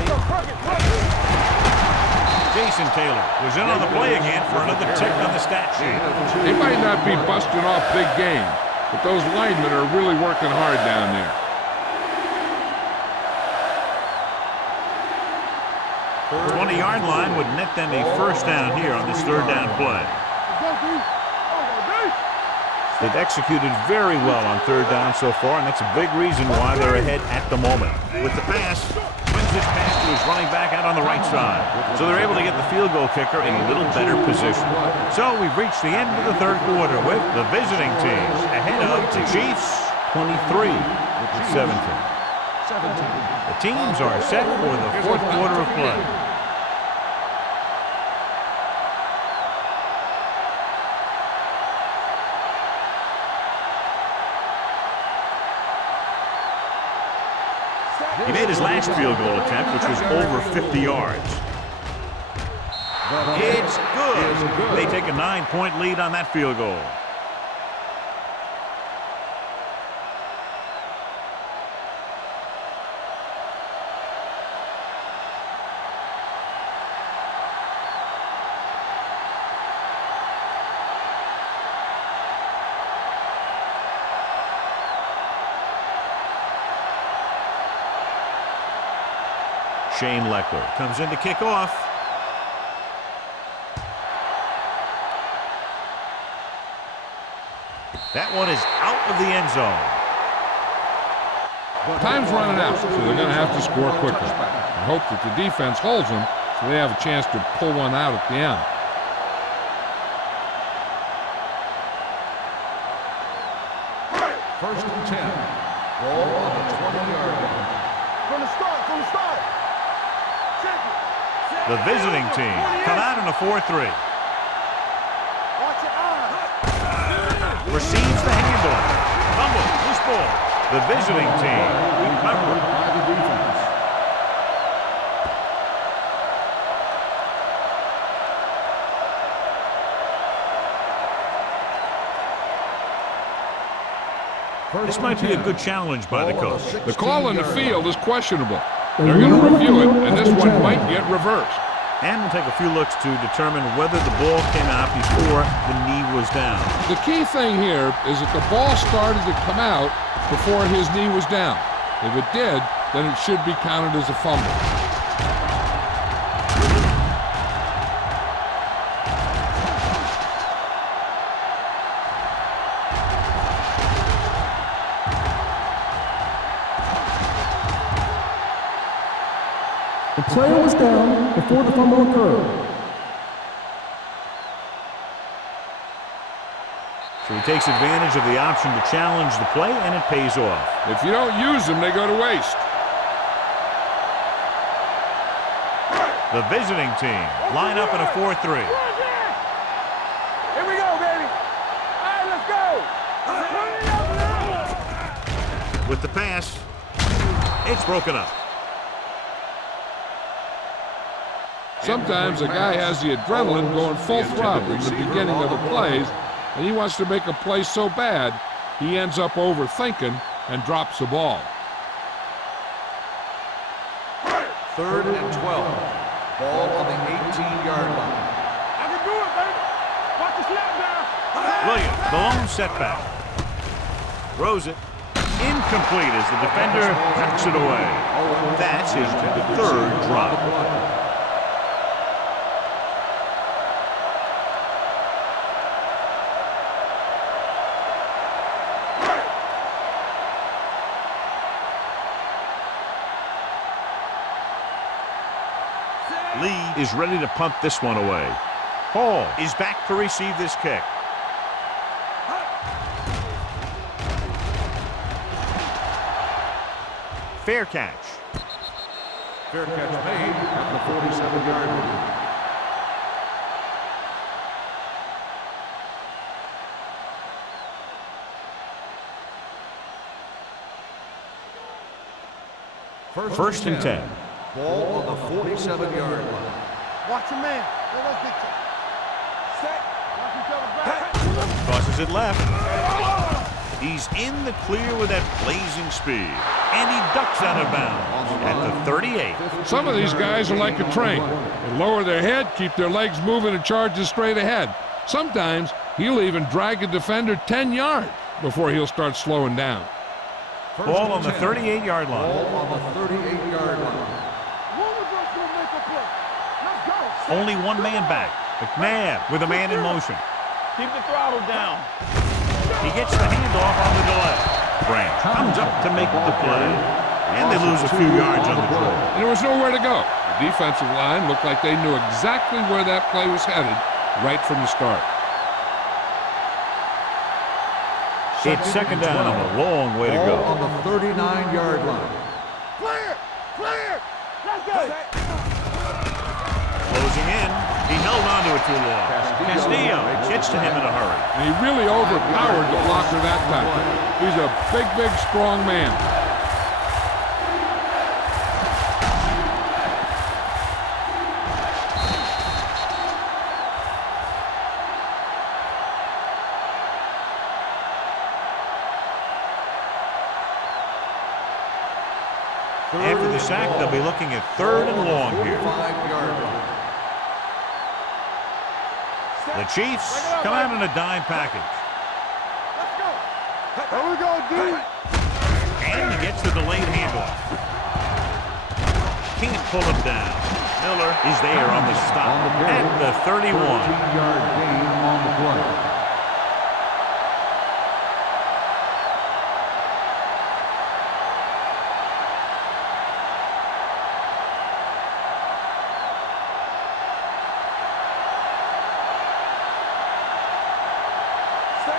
Jason Taylor was in on the play again for another tick on the stat sheet. They might not be busting off big games, but those linemen are really working hard down there. The 20-yard line would net them a first down here on this third down play. They've executed very well on third down so far, and that's a big reason why they're ahead at the moment. With the pass, swings this pass to his running back out on the right side. So they're able to get the field goal kicker in a little better position. So we've reached the end of the third quarter with the visiting teams ahead of the Chiefs 23-17. The teams are set for the fourth quarter of play. He made his last field goal attempt, which was over 50 yards. It's good. They take a 9-point lead on that field goal. Shane Leckler comes in to kick off. That one is out of the end zone. Time's running out, so they're going to have to score quicker. I hope that the defense holds them so they have a chance to pull one out at the end. First and 10. Ball on the 20-yard line. From the start. The visiting team come out in a 4-3. Watch your eyes. Receives the handoff. Fumble, loose ball. The visiting team recovered by the defense. This might be a good challenge by the coach. The call in the field is questionable. They're going to review it, and this one might get reversed. And we'll take a few looks to determine whether the ball came out before the knee was down. The key thing here is that the ball started to come out before his knee was down. If it did, then it should be counted as a fumble. The player was down before the fumble occurred. So he takes advantage of the option to challenge the play, and it pays off. If you don't use them, they go to waste. The visiting team line up in a 4-3. Here we go, baby. All right, let's go. with the pass. It's broken up. Sometimes a guy has the adrenaline going full throttle in the beginning of the plays, and he wants to make a play so bad, he ends up overthinking and drops the ball. 3rd and 12. Ball on the 18-yard line. I can do it, baby. Watch the slap now. Williams, the lone setback. Throws it. Incomplete as the defender knocks it away. That's his 3rd drop. Lee is ready to punt this one away. Hall is back to receive this kick. Fair catch. Fair catch made at the 47-yard line. First and 10. Ball on the 47-yard line. Watch your man. Let's get you. Set. Watch each other back. Crosses it left. He's in the clear with that blazing speed. And he ducks out of bounds at the 38. Some of these guys are like a train. They lower their head, keep their legs moving, and charges straight ahead. Sometimes he'll even drag a defender 10 yards before he'll start slowing down. Ball on the 38-yard line. Ball on the 38-yard line. Only one man back. McNabb with a man in motion. Keep the throttle down. He gets the handoff on the delay. Branch comes up to make the play. And they lose a few yards on the draw. And there was nowhere to go. The defensive line looked like they knew exactly where that play was headed right from the start. It's second down and a long way to go. On the 39-yard line. Clear! Clear! Let's go! Closing in. He held on to it too long. Castillo gets to him in a hurry. And he really overpowered the blocker that time. He's a big, strong man. After the sack, they'll be looking at 3rd and long here. 45-yard line. The Chiefs come out in a dime package. Let's go! Here we go, dude! And he gets the delayed handoff. Can't pull him down. Miller is there on the stop at the 31. 13-yard gain on the play.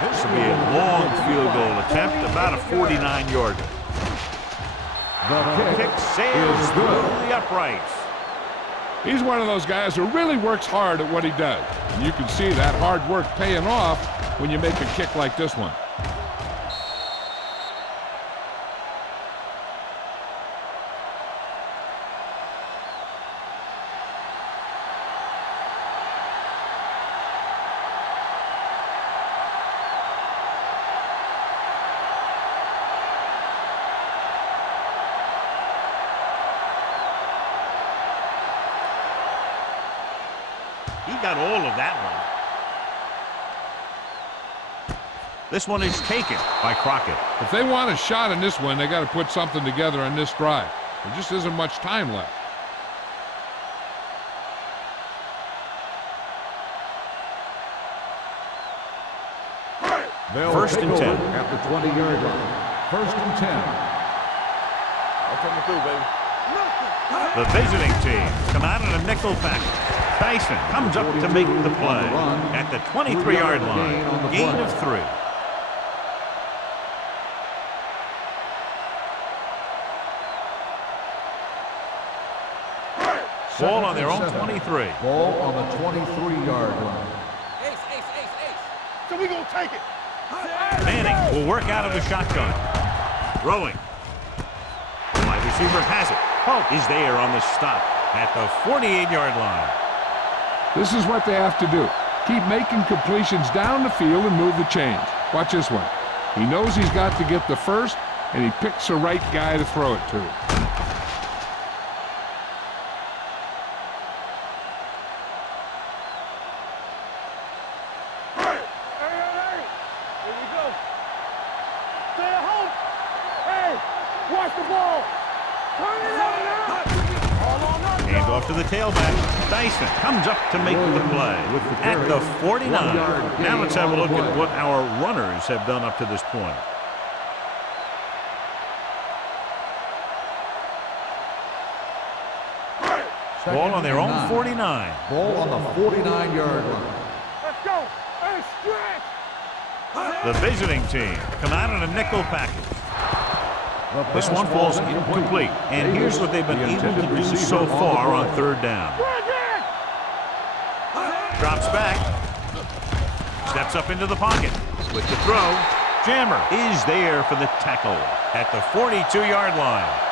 This will be a long field goal attempt, about a 49-yarder. The Kick sails through the uprights. He's one of those guys who really works hard at what he does. And you can see that hard work paying off when you make a kick like this one. He got all of that one. This one is taken by Crockett. If they want a shot in this one, they got to put something together on this drive. There just isn't much time left. First and 10. At the 20-yard line. First and 10. I'll take me through, baby. The visiting team come out in a nickel package. Tyson comes up to make the play at the 23-yard line. Gain of 3. Ball on their own 23. Ball on the 23-yard line. So we gonna take it. Manning will work out of the shotgun. Throwing. The wide receiver has it. Pope is there on the stop at the 48-yard line. This is what they have to do. Keep making completions down the field and move the chains. Watch this one. He knows he's got to get the first, and he picks the right guy to throw it to. Hand off to the tailback. Dyson comes up to make the play at the 49. Now let's have a look at what our runners have done up to this point. Ball on their own 49. Ball on the 49-yard line. Let's go. Hey, stretch. The visiting team come out in a nickel package. This one falls incomplete, and here's what they've been able to do so far on third down. Drops back. Steps up into the pocket. Split the throw. Jammer is there for the tackle at the 42-yard line.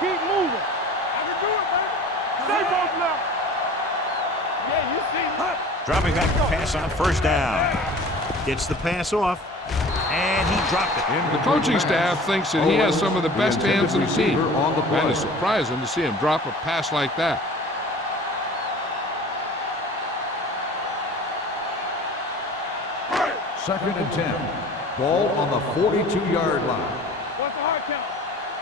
Keep moving. I can do it, man. Stay both now. Yeah, you see me. Dropping back to pass on first down. Gets the pass off, and he dropped it. The coaching staff thinks that he has some of the best hands in the team. And it's surprising to see him drop a pass like that. Second and 10. Ball on the 42-yard line. What's the hard count?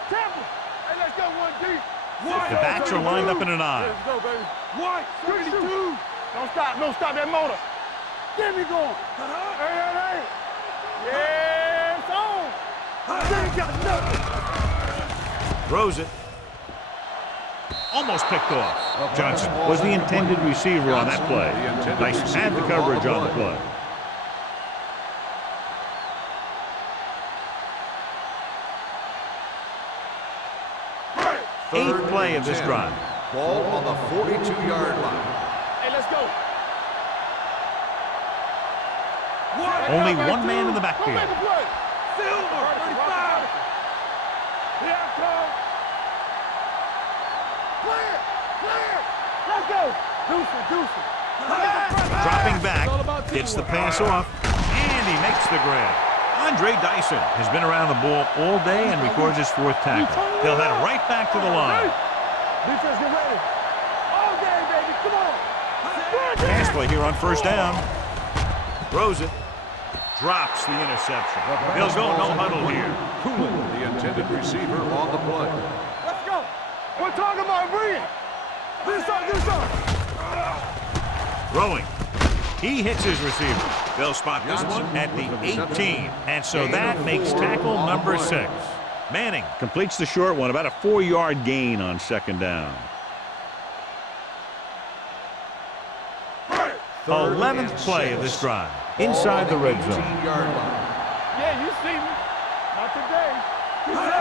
Temple. Hey, let's go 1 deep. The backs are lined up in an eye. Let's go, baby. 1, 22. Don't stop. Don't stop that motor. Get me going. Hey, hey, hey. Yeah, it's on. They ain't got nothing. Throws it. Almost picked off. Johnson was the intended receiver on that play. Dyson had the coverage on the play. Eighth play of this drive. Ball on the 42-yard line. Hey, let's go. Only one man in the backfield. Silver, 35. Here I come. Clear, clear. Let's go. Deuce. Dropping back, gets the pass off, and he makes the grab. Andre Dyson has been around the ball all day and records his fourth tackle. He'll head right back to the line. Defense, get ready. All day, baby. Come on. Pass play here on first down. Throws it. Drops the interception. He'll go no huddle here. Coolin, the intended receiver, on the play. Let's go. We're talking about bringing. Do something. Throwing. He hits his receiver. They'll spot this one at the 18. And so that makes tackle number 6. Manning completes the short one, about a 4-yard gain on second down. 11th play of this drive. Inside the red zone. Yeah, you see me. Not today.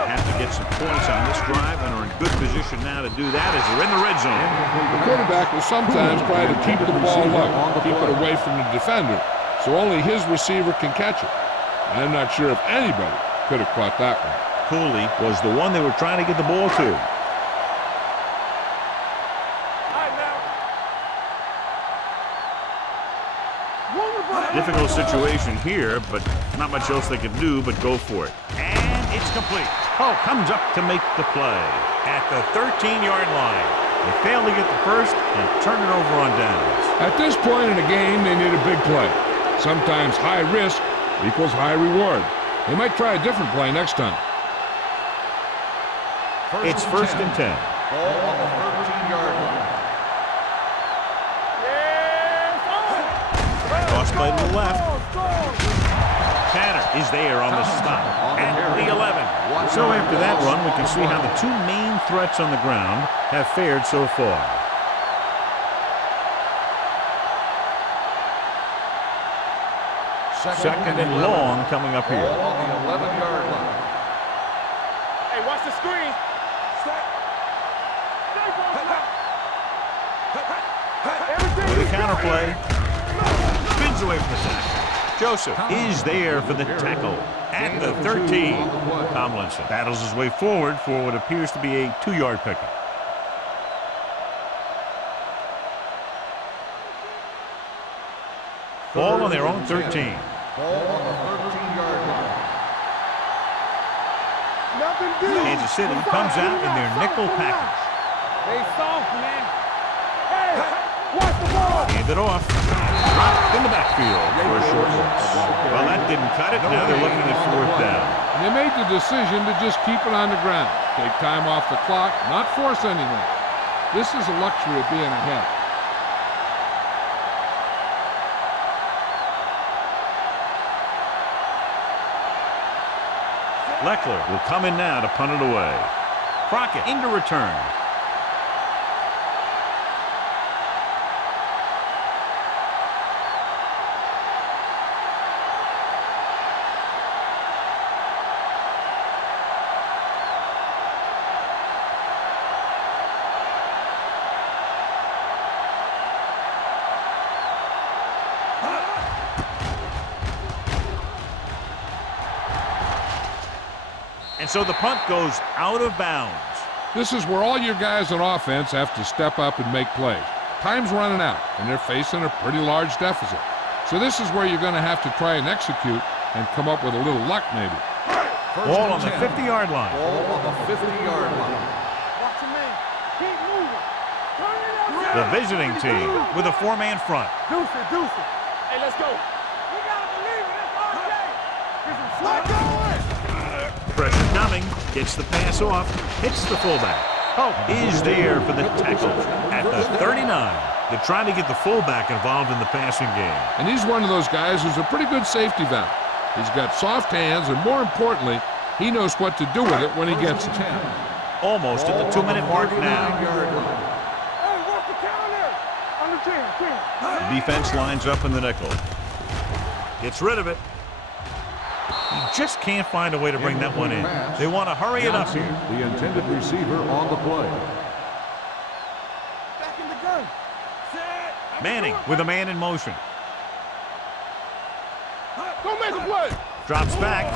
Have to get some points on this drive and are in good position now to do that as they're in the red zone. The quarterback will sometimes try to keep the ball low, keep it away from the defender, so only his receiver can catch it. I'm not sure if anybody could have caught that one. Cooley was the one they were trying to get the ball to. Difficult situation here, but not much else they can do but go for it. And it's complete. Pope comes up to make the play at the 13-yard line. They fail to get the first and turn it over on downs. At this point in the game, they need a big play. Sometimes high risk equals high reward. They might try a different play next time. It's first and 10. Ball on the 13-yard line. Toss play to the left. Tanner is there on the stop at the 11. So after that run, we can see how the two main threats on the ground have fared so far. Second and long coming up here. Ball on the 11-yard line. Hey, watch the screen. With a counterplay. Spins away from the tackle. Joseph is there for the tackle at the 13. Tomlinson battles his way forward for what appears to be a 2-yard pickup. Ball on their own 13. Ball on the 13-yard line. Kansas City comes out in their nickel package. They soft, man. Hey, watch the ball. Hand it off. Dropped in the backfield for a short loss. Well, that didn't cut it. Now they're looking at 4th down. And they made the decision to just keep it on the ground. Take time off the clock, not force anything. This is a luxury of being ahead. Leckler will come in now to punt it away. Crockett into return. And so the punt goes out of bounds. This is where all your guys on offense have to step up and make plays. Time's running out, and they're facing a pretty large deficit. So this is where you're going to have to try and execute and come up with a little luck maybe. Ball on the 50-yard line. Ball on the 50-yard line. Watch your man. Keep moving. Turn it up. The visiting team with a 4-man front. Deuce it, deuce it. Hey, let's go. We got to believe it. That's our day. Get some slack going. Pressure coming. Gets the pass off. Hits the fullback. Hope is there for the tackle at the 39. They're trying to get the fullback involved in the passing game. And he's one of those guys who's a pretty good safety valve. He's got soft hands, and more importantly, he knows what to do with it when he gets it. Almost at the 2-minute mark now. Hey, what's the counter? On the 10. The defense lines up in the nickel. Gets rid of it. You just can't find a way to bring that one in. They want to hurry it up here. The intended receiver on the play. Back in the gun. Set. Manning with a man in motion. Go make a play. Drops back.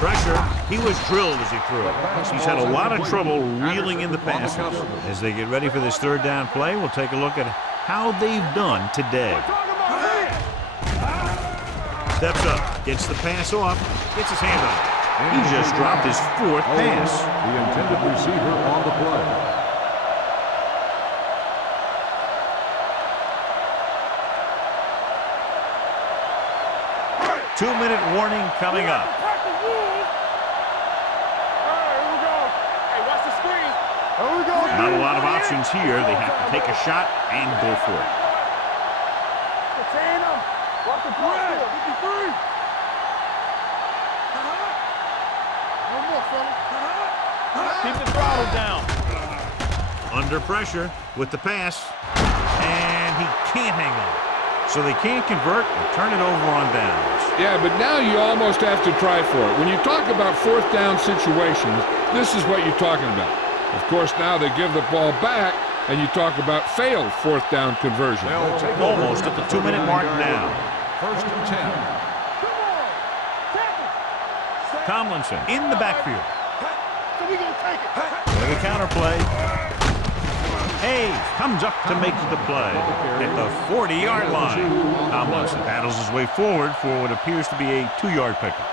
Pressure. He was drilled as he threw it. He's had a lot of trouble reeling in the passes. As they get ready for this 3rd down play, we'll take a look at how they've done today. Steps up, gets the pass off, gets his hand on it. He just dropped his 4th pass. The intended receiver on the play. Two-minute warning coming up. All right, here we go. Hey, watch the screen. Here we go. Not a lot of options here. They have to take a shot and go for it. Contain them. Watch the play. 53. No more, fella. Keep the throttle down. Under pressure with the pass, and he can't hang on. So they can't convert and turn it over on downs. Yeah, but now you almost have to try for it. When you talk about 4th down situations, this is what you're talking about. Of course, now they give the ball back, and you talk about failed 4th down conversion. Almost at the 2-minute mark now. 1st and 10. Tomlinson in the backfield. So we gonna take it. With a counterplay. Hayes comes up to make the play at the 40-yard line. Tomlinson battles his way forward for what appears to be a 2-yard pickup.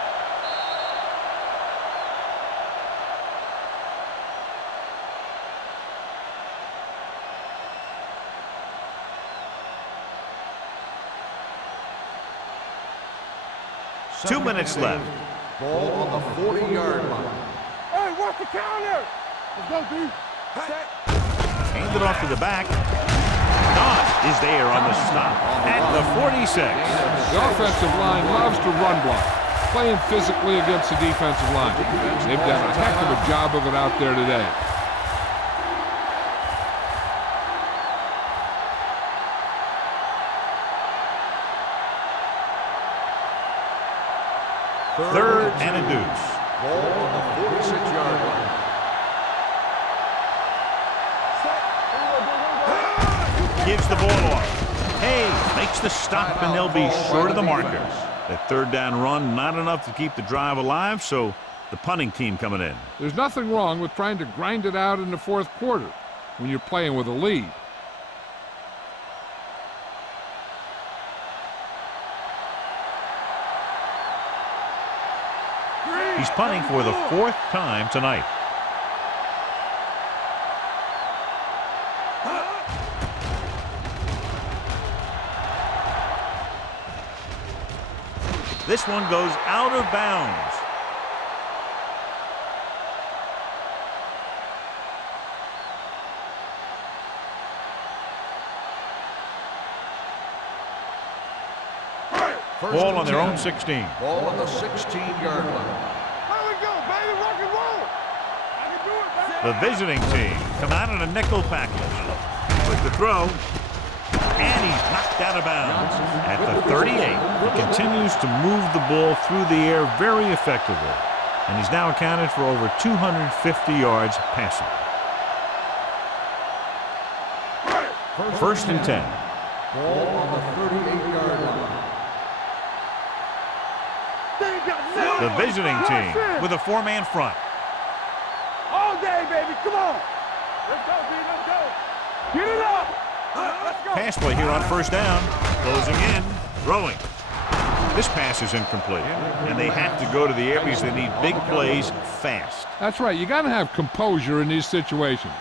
Two minutes left. Ball on the 40-yard line. Hey, what's the counter? Let's go, D. Hand it off to the back. Doss is there on the stop at the 46. The offensive line loves to run block, playing physically against the defensive line. They've done a heck of a job of it out there today. Third and a deuce. Ball on the 46-yard line. Gives the ball off. Hey, makes the stop, and they'll be short of the markers. That third down run, not enough to keep the drive alive, so the punting team coming in. There's nothing wrong with trying to grind it out in the fourth quarter when you're playing with a lead. He's punting for the fourth time tonight. This one goes out of bounds. Ball on their own 16. Ball on the 16-yard line. Here we go, baby. Rock and roll. I can do it, baby. The visiting team come out in a nickel package. With the throw. And he's knocked out of bounds at the 38. He continues to move the ball through the air very effectively. And he's now accounted for over 250 yards passing. First and 10. Ball on the 38-yard line. The visiting team with a four-man front. All day, baby. Come on. Let's go, B. Let's go. Get it up. Let's go. Pass play here on first down. Closing in. Throwing. This pass is incomplete. And they have to go to the air because they need big plays fast. That's right. You got to have composure in these situations.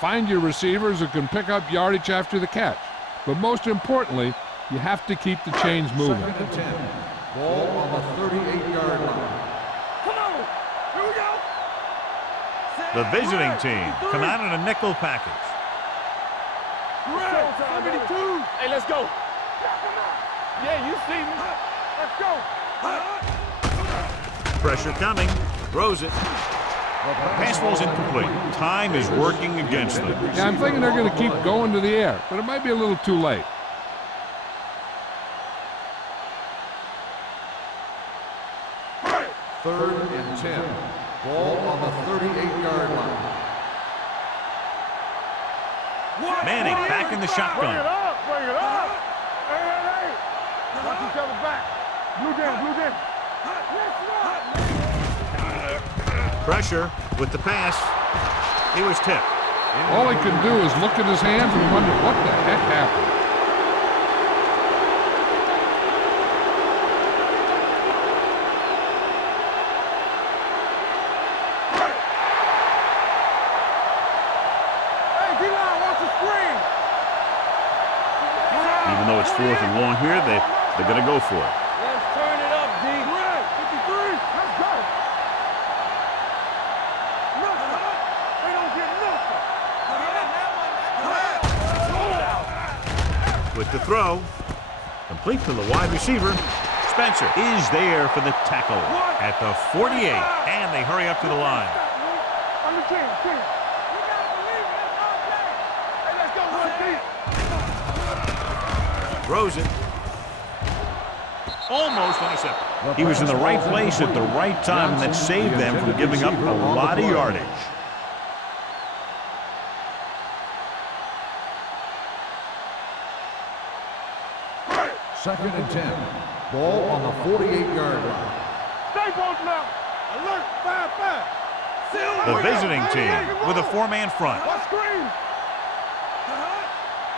Find your receivers who can pick up yardage after the catch. But most importantly, you have to keep the chains moving. Second and 10. Ball on the 38-yard line. Come on. Here we go. The visiting team come out in a nickel package. 72. Hey, let's go. Yeah, you see me. Let's go. Pressure coming. Throws it. Pass ball's incomplete. Time is working against them. Yeah, I'm thinking they're going to keep going to the air, but it might be a little too late. Third and 10. Ball on the 38-yard line. Manning back in the Bring it shotgun. up. Bring it up. Hey. Watch each other back. Blue down. Pressure with the pass. He was tipped. All he can do is look at his hands and wonder what the heck happened. Even though it's fourth and long here, they're going to go for it. Let's turn it up, D. 53. Let's go. Nothing. They don't get nothing. With the throw, complete to the wide receiver. Spencer is there for the tackle at the 48, and they hurry up to the line. On the 10. You gotta believe it. It's all day. Hey, let's go, one deep. Throws it. Almost intercepted. He was in the right place at the right time, and that saved them from giving up a lot of yardage. Second and 10. Ball on the 48-yard line. Stay both now. Alert. 5-5. The visiting team with a four-man front. Watch screen.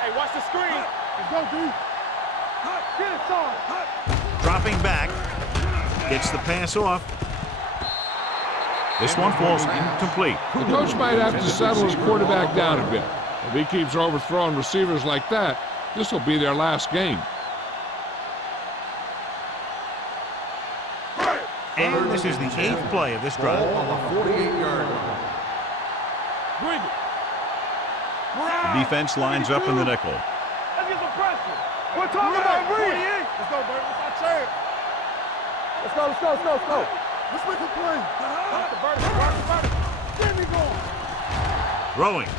Hey, watch the screen. Let's go, D. Get it, son. Dropping back. Gets the pass off. This one falls incomplete. The coach might have to settle his quarterback down a bit. If he keeps overthrowing receivers like that, this will be their last game. And this is the 8th play of this drive. Ball on the 48-yard line. Bring it. The defense lines up in the nickel. Let's get some pressure. We're talking about bring it. Let's go, baby. It's our chance. Let's go. Let's make a play. Get me going. Throwing.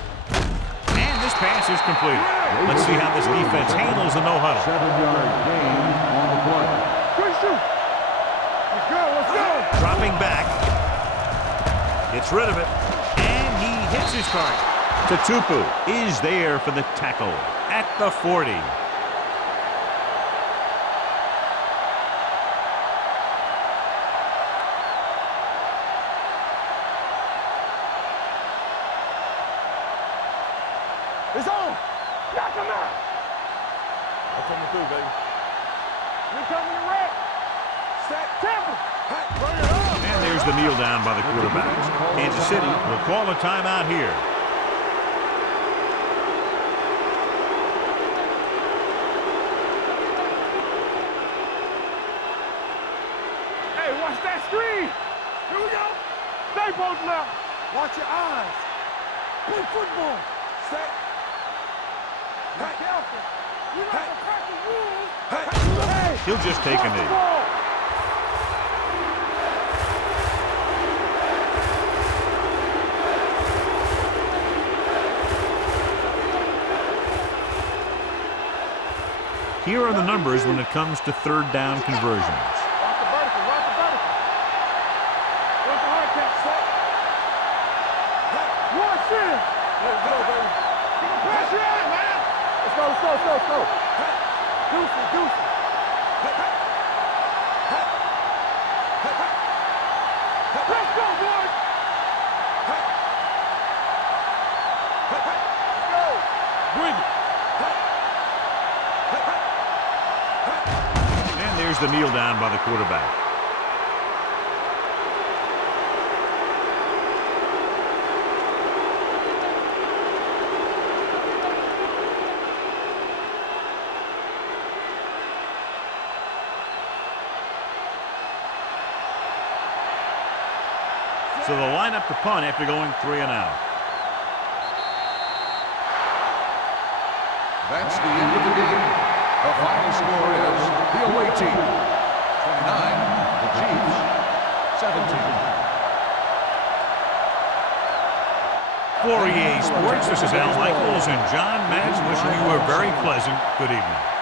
And this pass is completed. Let's see how this defense handles the no-huddle. 7-yard gain on the play. Good shoot. Let's go. Dropping back. Gets rid of it. And he hits his target. Tatupu is there for the tackle at the 40. It's on. Knock him out. I'm coming through, baby. We coming to wreck. Set. Temple. Bring it up. And there's the kneel down by the quarterback. Kansas City will call a timeout here. Hey, watch that screen. Here we go. Stay posted up. Watch your eyes. Play football. Set. Be careful. You like to practice rules. Hey. He'll just take a knee. Here are the numbers when it comes to third down conversions. Watch the vertical. Watch the vertical. Watch the hard catch. Set. Watch it. Let's go, baby. Press your ass, man. Let's go, let's go, let's go, let's go. Deuce it, deuce it. Let's go, boys. Let's go. Bring it. And there's the kneel down by the quarterback. So they'll line up to punt after going 3 and out. That's the end of the game. The final score is the away team 29, the Chiefs 17. For EA Sports, this is Al Michaels and John Madden wishing you a very pleasant good evening.